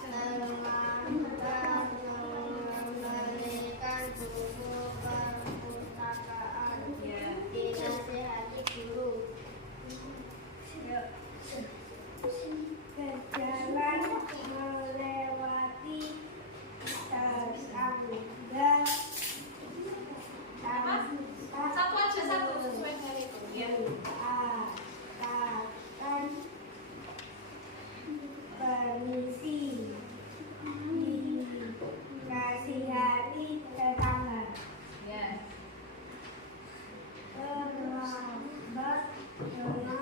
Telah memberikan buku perpustakaan. Dinasihati guru. Berjalan melewati tangga. Satu aja, satu sesuai dengan itu. Ya. Katakan permisi, dinasihati tetangga. Ya. Terlambat dengan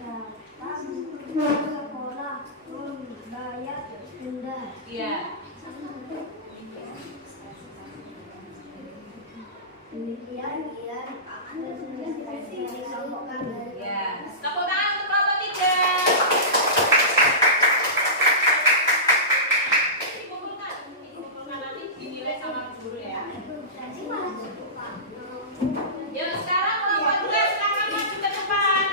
datang ke sekolah membayar denda. Iya. Demikian yang disampaikan dari Ya. Tepuk tangan untuk kelompok 3. Dikumpulkan nanti dinilai sama guru ya. Yuk sekarang kelompok 2 silakan maju ke depan.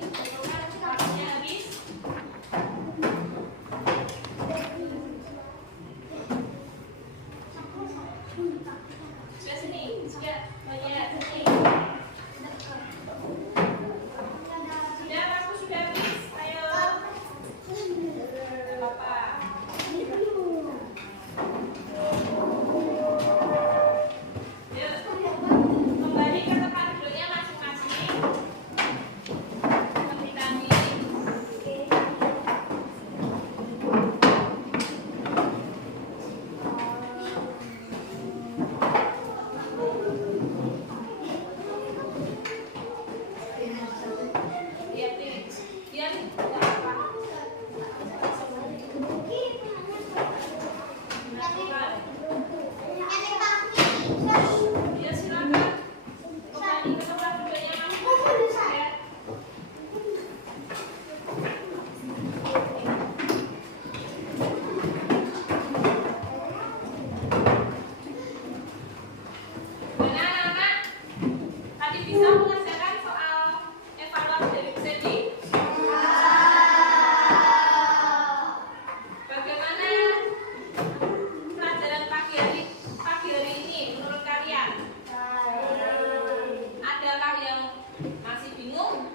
waktunya habis. Sudah sini, sudah banyak sini. Sudah, waktu sudah habis. Ayo. Bapak. Yuk, kembali ke tempat duduknya masing-masing. Seperti tadi. Lihat nih, lihat apa? Ya silakan. Kembali ke tempat duduknya masing-masing. Ya. Mana anak-anak? Tadi bisa mengerjakan soal evaluasi dari Bu Sedi? Bagaimana pelajaran pagi hari ini menurut kalian? Adakah yang masih bingung?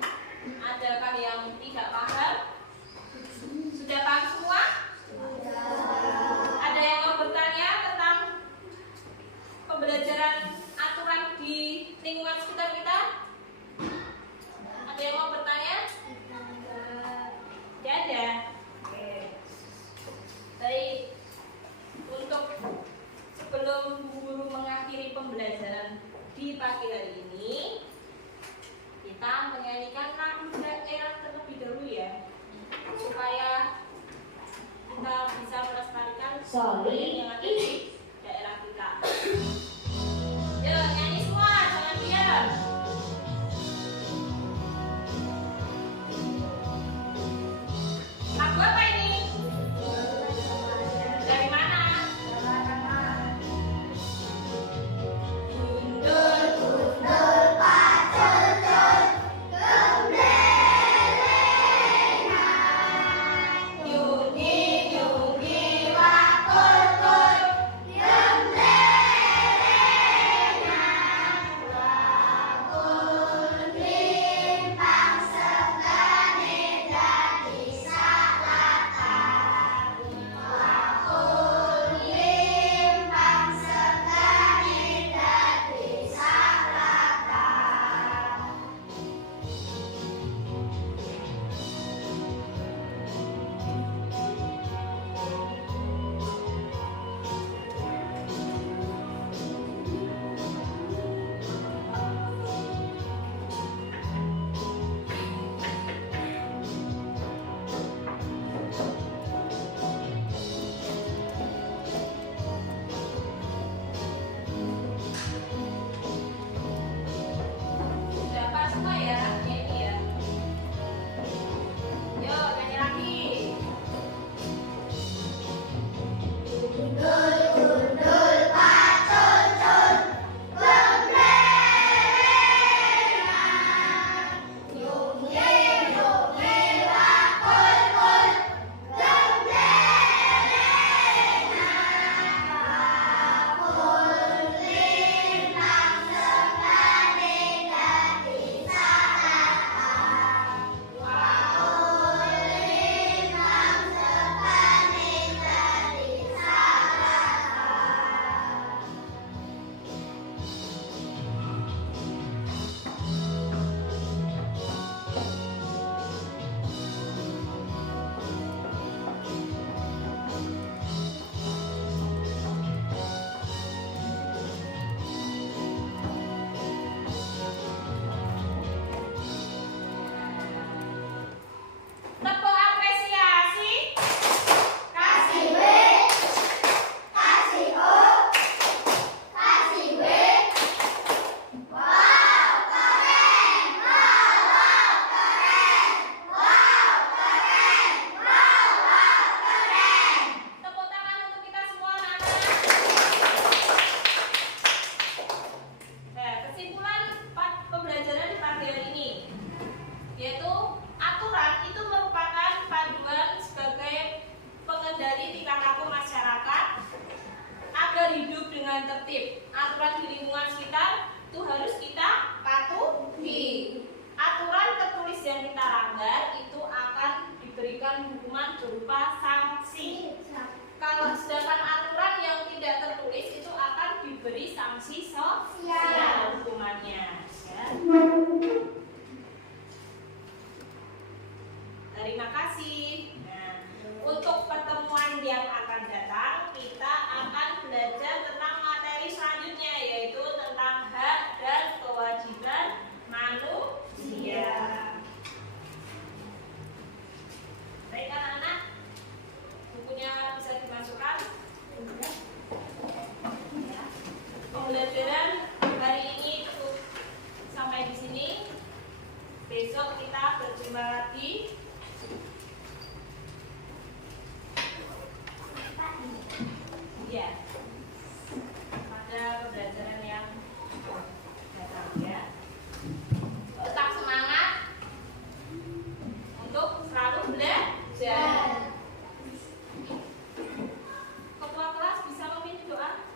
Adakah yang tidak paham? Sudah paham semua? Ada yang mau bertanya tentang pembelajaran aturan di lingkungan sekitar kita? Ada yang mau bertanya? Tidak ada. Oke. Baik. Untuk sebelum Bu Guru mengakhiri pembelajaran di pagi hari ini, kita menyanyikan lagu daerah terlebih dahulu ya, supaya kita bisa melestarikan budaya yang ada di daerah kita. Yuk, nyanyi semua, jangan diam. Lagu apa ini? Dari mana? Yuni, Yuni, wakul, kul. tertib. Aturan di lingkungan sekitar itu harus kita patuhi. Aturan tertulis yang kita langgar itu akan diberikan hukuman berupa sanksi. Kalau sedangkan aturan yang tidak tertulis itu akan diberi sanksi sosial hukumannya. Ya. Terima kasih. Nah, untuk pertemuan yang akan datang kita akan belajar tentang materi selanjutnya, yaitu tentang hak dan kewajiban manusia. Baik anak-anak, bukunya bisa dimasukkan. Ya. Pembelajaran hari ini cukup sampai di sini. Besok kita berjumpa lagi. Ya, pada pembelajaran yang datang ya. Tetap semangat untuk selalu belajar. Ketua kelas bisa memimpin doa.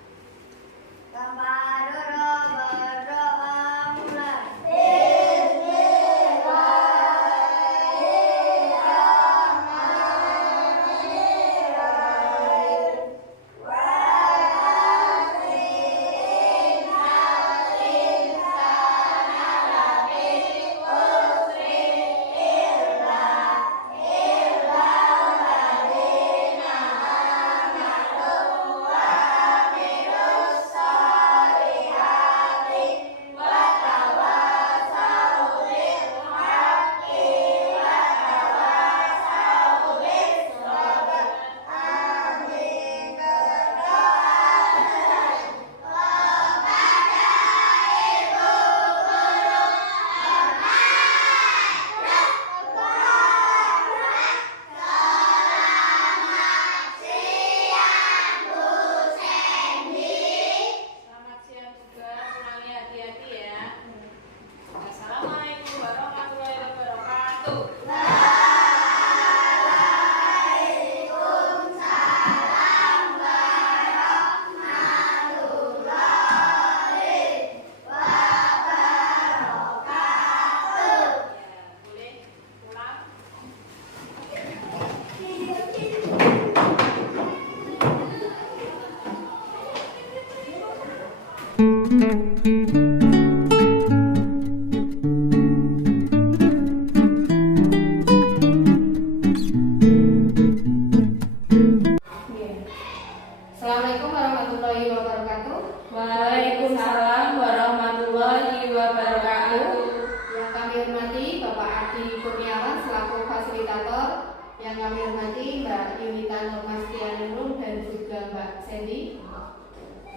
Assalamualaikum warahmatullahi wabarakatuh. Waalaikumsalam warahmatullahi wabarakatuh. Yang kami hormati Bapak Adi Kurniawan selaku fasilitator, yang kami hormati Mbak Yunita Nurmastianingrum dan juga Mbak Sandy.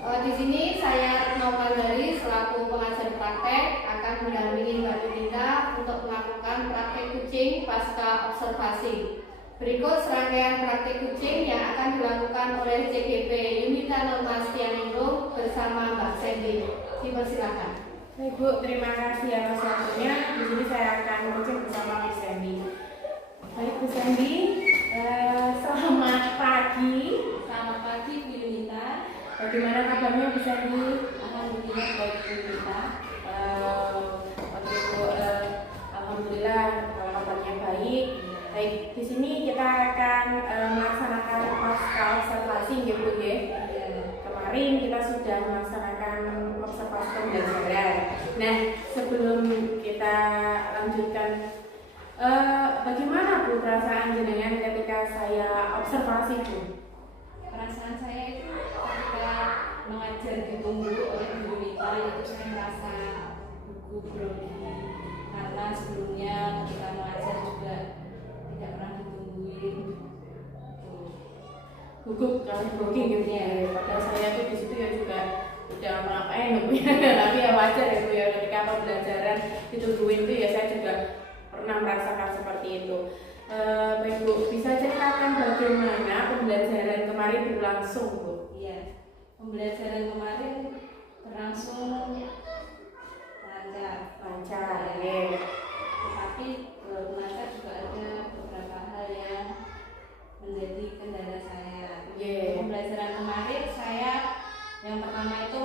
Di sini saya Retno Pandari selaku pengajar praktek akan mendampingi Mbak Yunita untuk melakukan praktek kucing pasca observasi. Berikut serangkaian praktik kucing yang akan dilakukan oleh CGP Yunita Nurmastianingrum bersama Mbak Sandy. Dipersilakan. Baik Bu, terima kasih atas waktunya. Di sini saya akan kucing bersama Bu Sandy. Baik Bu Sandy, selamat pagi. Selamat pagi Bu Yunita. Bagaimana kabarnya Bu Sandy? Alhamdulillah baik Bu Yunita. Alhamdulillah kabarnya baik. Baik, di sini kita akan melaksanakan pasca observasi ya Bu ya. Kemarin kita sudah melaksanakan observasi pembelajaran. Nah, sebelum kita lanjutkan, bagaimana Bu perasaan jenengan ketika saya observasi Bu? Perasaan saya itu ketika mengajar ditunggu oleh Bu Yunita itu saya merasa gugup grogi karena sebelumnya ketika mengajar juga tidak pernah ditungguin. Gugup kalau grogi gitu ya. Padahal saya tuh di situ ya juga tidak ngapain Bu ya. Tapi ya wajar ya Bu ya, ketika pembelajaran ditungguin itu ya saya juga pernah merasakan seperti itu. Baik Bu, bisa ceritakan bagaimana pembelajaran kemarin berlangsung Bu? Iya, pembelajaran kemarin berlangsung lancar. Ya. Tetapi lancar juga ada beberapa hal yang menjadi kendala saya. Yeah. Pembelajaran kemarin saya yang pertama itu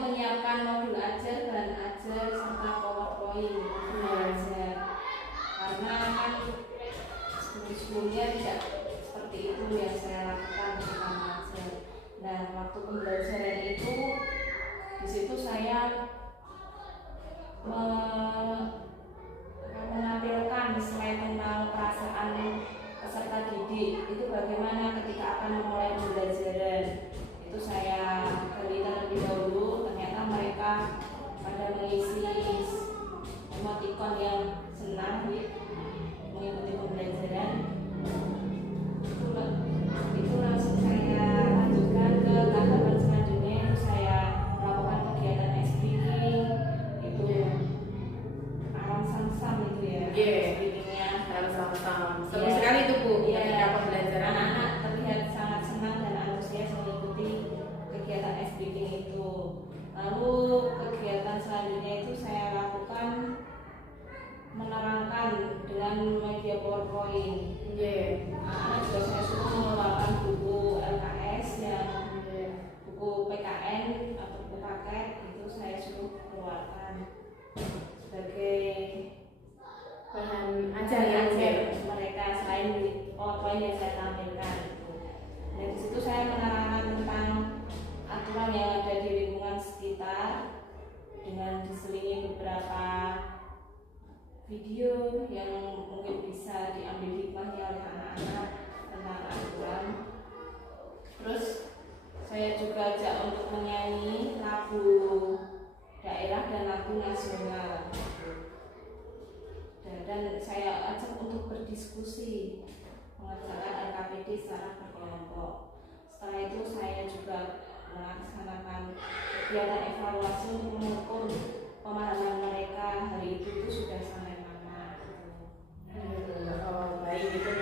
sebelumnya tidak seperti itu yang saya lakukan ketika mengajar. Nah, waktu pembelajaran itu di situ saya menampilkan selain tentang perasaan peserta didik itu bagaimana ketika akan memulai pembelajaran. Itu saya gali terlebih dahulu, ternyata mereka pada mengisi emoticon yang senang mengikuti pembelajaran. Itu langsung saya lanjutkan ke tahapan selanjutnya, itu saya melakukan kegiatan speaking. Itu alam sam-sam itu ya. Speakingnya harus sama-sama. Seru Iya. sekali itu Bu, Iya. ketika pembelajaran. Anak-anak terlihat sangat senang dan antusias mengikuti kegiatan speaking itu. Lalu kegiatan selanjutnya itu saya lakukan menerangkan dengan media PowerPoint. Anak-anak juga saya suruh mengeluarkan buku LKS yang buku PKN atau buku paket, itu saya suruh keluarkan sebagai Bahan ajar ajar mereka selain di PowerPoint yang saya tampilkan itu. Dan di situ saya menerangkan tentang aturan yang ada di lingkungan sekitar dengan diselingi beberapa video yang mungkin bisa diambil hikmahnya oleh anak-anak tentang aturan. Terus saya juga ajak untuk menyanyi lagu daerah dan lagu nasional. Dan saya ajak untuk berdiskusi mengerjakan LKPD secara berkelompok. Setelah itu saya juga melaksanakan kegiatan evaluasi untuk mengukur pemahaman mereka hari itu sudah sampai mana. Oh, baik itu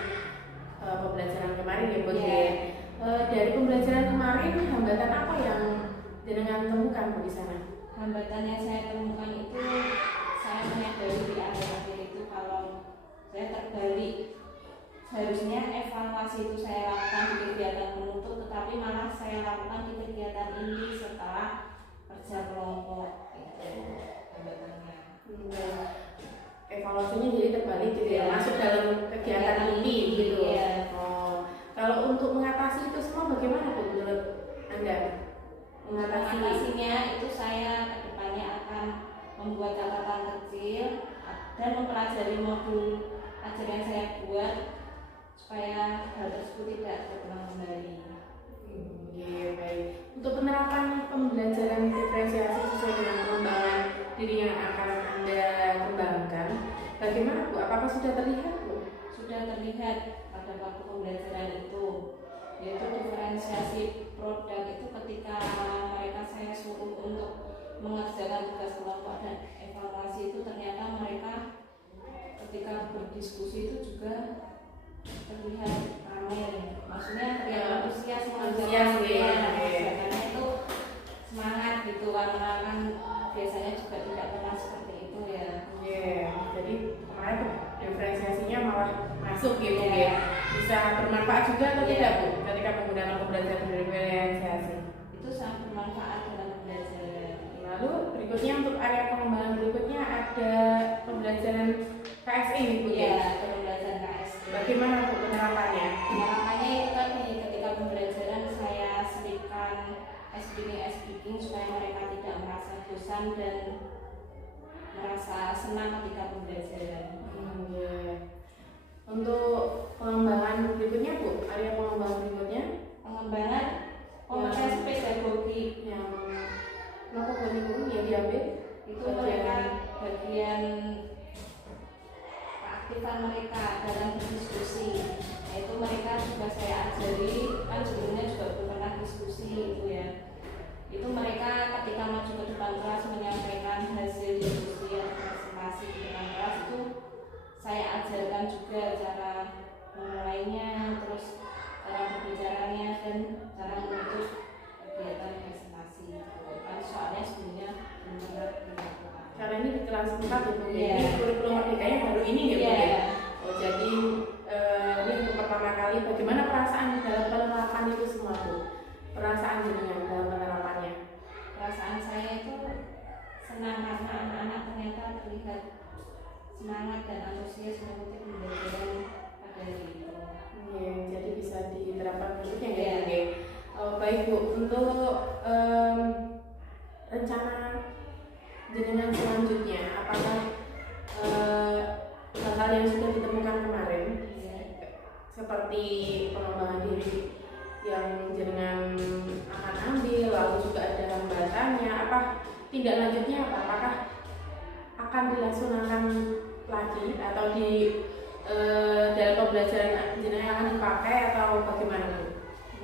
pembelajaran kemarin ya Bu. Iya. Dari pembelajaran kemarin hambatan apa yang jenengan temukan Bu di sana? Hambatan yang saya temukan itu saya menyadari di akhir-akhir itu kalau saya terbalik. Seharusnya evaluasi itu saya lakukan di kegiatan menuntut, tetapi malah saya lakukan di kegiatan inti setelah kerja kelompok. Itu hambatannya. Evaluasinya jadi terbalik gitu ya, Iya. masuk dalam kegiatan inti gitu. Iya. Oh, kalau untuk mengatasi itu semua bagaimana Bu menurut Anda? Mengatasinya itu saya kedepannya akan membuat catatan kecil dan mempelajari modul ajar yang saya buat supaya hal tersebut tidak terulang kembali. Iya, baik. Untuk penerapan pembelajaran diferensiasi sesuai dengan pengembangan diri yang akan Anda kembangkan, bagaimana Bu? Apakah sudah terlihat Bu? Sudah terlihat pada waktu pembelajaran itu, yaitu diferensiasi produk itu ketika mereka saya suruh untuk mengerjakan tugas kelompok dan evaluasi itu ternyata mereka ketika berdiskusi itu juga terlihat ramai, maksudnya terlihat antusias mengerjakan karena itu semangat gitu, karena kan biasanya juga tidak pernah seperti itu ya. Jadi kemarin diferensiasinya malah masuk gitu Iya. ya. Bisa bermanfaat juga atau tidak Bu ketika menggunakan pembelajaran diferensiasi? Itu sangat bermanfaat dalam pembelajaran. Lalu berikutnya untuk area pengembangan berikutnya ada pembelajaran KSI nih Bu. Iya, pembelajaran KS. Bagaimana Bu penerapannya? Makanya itu tadi ketika pembelajaran saya selipkan speaking supaya mereka tidak merasa bosan dan merasa senang ketika pembelajaran. Untuk pengembangan berikutnya Bu, area pengembangan berikutnya Pengembangan kompetensi pedagogi yang melakukan Bu yang diambil itu mereka bagian keaktifan mereka dalam berdiskusi. Yaitu mereka juga saya ajari, kan sebelumnya juga belum pernah diskusi itu ya. Itu mereka ketika maju ke depan kelas menyampaikan hasil diskusi atau presentasi di depan kelas itu saya ajarkan juga cara memulainya, terus cara berbicaranya dan cara menutup kegiatan presentasi gitu. Kan soalnya sebelumnya belum pernah dilakukan. karena ini di kelas 4 ya Bu. Iya. Ini kurikulum merdekanya baru ini ya Bu. Iya. Ya? Oh, jadi ini untuk pertama kali bagaimana perasaan dalam penerapan itu semua Bu? Perasaan jenengan dalam penerapannya? Perasaan saya itu senang karena anak-anak ternyata terlihat semangat dan antusias mengikuti pembelajaran pada hari itu. seperti pengembangan diri yang jenengan akan ambil, lalu juga ada hambatannya, apa tindak lanjutnya apa? Apakah akan dilaksanakan lagi atau di dalam pembelajaran jenengan akan dipakai atau bagaimana Bu?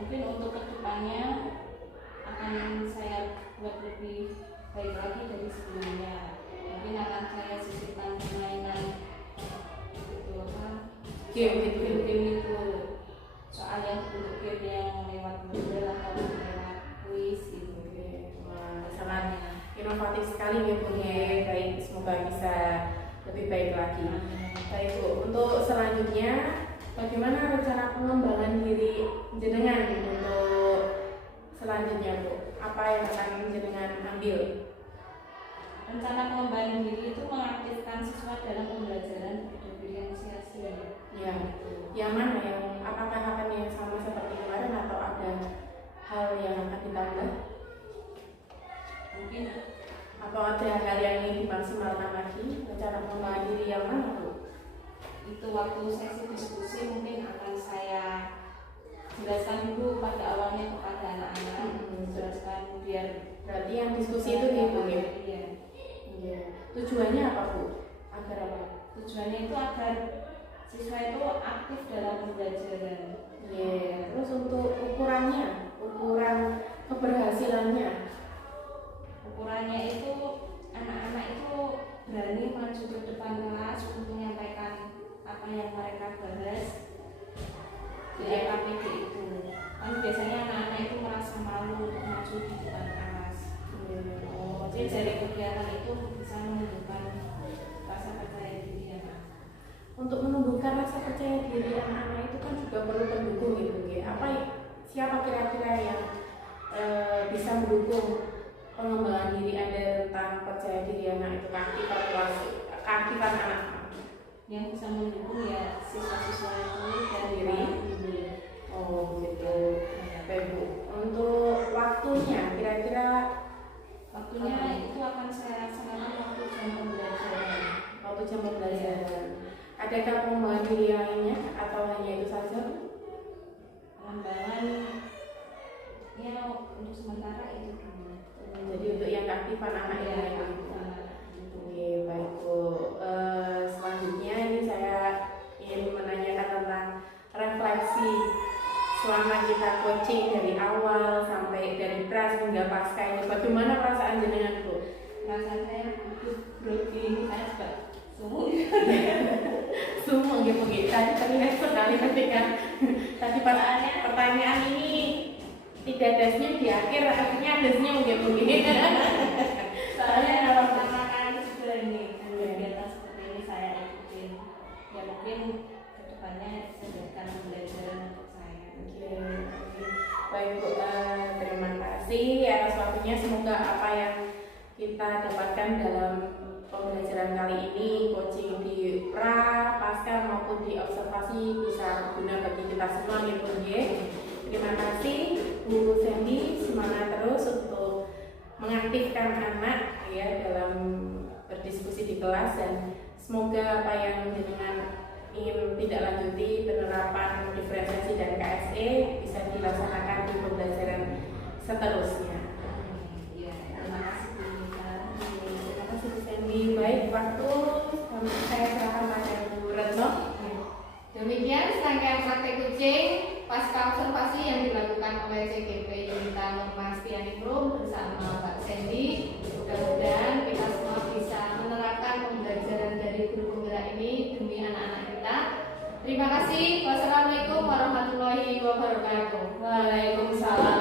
Mungkin untuk kedepannya akan saya buat lebih baik lagi dari sebelumnya. Mungkin akan saya sisipkan permainan itu apa? Game itu. Soal yang untuk game yang lewat model atau lewat kuis gitu. Wah, sangat inovatif sekali ya Bu. Baik, semoga bisa lebih baik lagi. Baik Bu, untuk selanjutnya bagaimana rencana pengembangan diri jenengan untuk selanjutnya Bu? Apa yang akan jenengan ambil? Rencana pengembangan diri itu mengaktifkan siswa dalam pembelajaran berdiferensiasi. Ya, yang mana yang apakah akan yang sama seperti kemarin atau ada hal yang akan ditambah? Mungkin Atau ada hal yang ingin dimaksimalkan lagi? Rencana pengembangan diri yang mana Bu? itu waktu sesi diskusi mungkin akan saya jelaskan dulu pada awalnya kepada anak-anak, jelaskan biar Berarti yang diskusi itu nih Bu ya? Iya. Iya. Tujuannya apa Bu? Agar apa? Tujuannya itu agar siswa itu aktif dalam pembelajaran. Iya. Terus untuk ukuran keberhasilannya? Ukurannya itu anak-anak itu berani maju ke depan kelas untuk menyampaikan apa yang mereka bahas di LKPD itu. Kan biasanya anak-anak itu merasa malu untuk maju di depan kelas. Jadi dari kegiatan itu bisa menumbuhkan rasa percaya diri anak. Untuk menumbuhkan rasa percaya diri anak-anak itu kan juga perlu pendukung gitu ya. Siapa kira-kira yang bisa mendukung pengembangan diri Anda tentang percaya diri anak itu, keaktifan anak? Yang bisa mendukung ya siswa-siswa itu dan Diri. ibu. Oh gitu. Baik Bu. Untuk waktunya kira-kira Waktunya itu akan saya laksanakan waktu jam pembelajaran. waktu jam pembelajaran. Adakah pengembangan diri lainnya atau hanya itu saja? Pengembangan ya untuk sementara itu dulu. Jadi untuk yang keaktifan anak Ya, ya. Oke, baik Bu. Selanjutnya ini saya ingin menanyakan tentang refleksi selama kita coaching dari awal sampai dari pras hingga pasca ini. Bagaimana perasaan jenengan Bu? Perasaan saya grogi ini saya juga sungguh. Semua gitu tadi terlihat sekali ketika tadi pertanyaan ini tidak dasnya di akhir, artinya dasnya mungkin Soalnya kalau pertama kali juga ini kegiatan seperti ini saya ikutin. Ya mungkin kedepannya saya jadikan pembelajaran untuk saya. Oke. Baik Bu, terima kasih atas waktunya. Semoga apa yang kita dapatkan dalam pembelajaran kali ini, coaching di pra, pasca maupun di observasi bisa berguna bagi kita semua ya Bu. Terima kasih Bu Sandy, semangat terus untuk mengaktifkan anak ya dalam berdiskusi di kelas, dan semoga apa yang jenengan ingin tidak lanjuti penerapan diferensiasi dan KSE bisa dilaksanakan di pembelajaran seterusnya. Ya, terima kasih Bu Nita. Terima kasih Bu Sandy. Baik, waktu saya serahkan pada Bu Retno. Demikian serangkaian praktek kucing pasca observasi yang dilakukan oleh CGP Yunita Nurmastianingrum bersama Mbak Sandy. Mudah-mudahan kita semua bisa menerapkan pembelajaran dari guru penggerak ini demi anak-anak kita. Terima kasih. Wassalamualaikum warahmatullahi wabarakatuh. Waalaikumsalam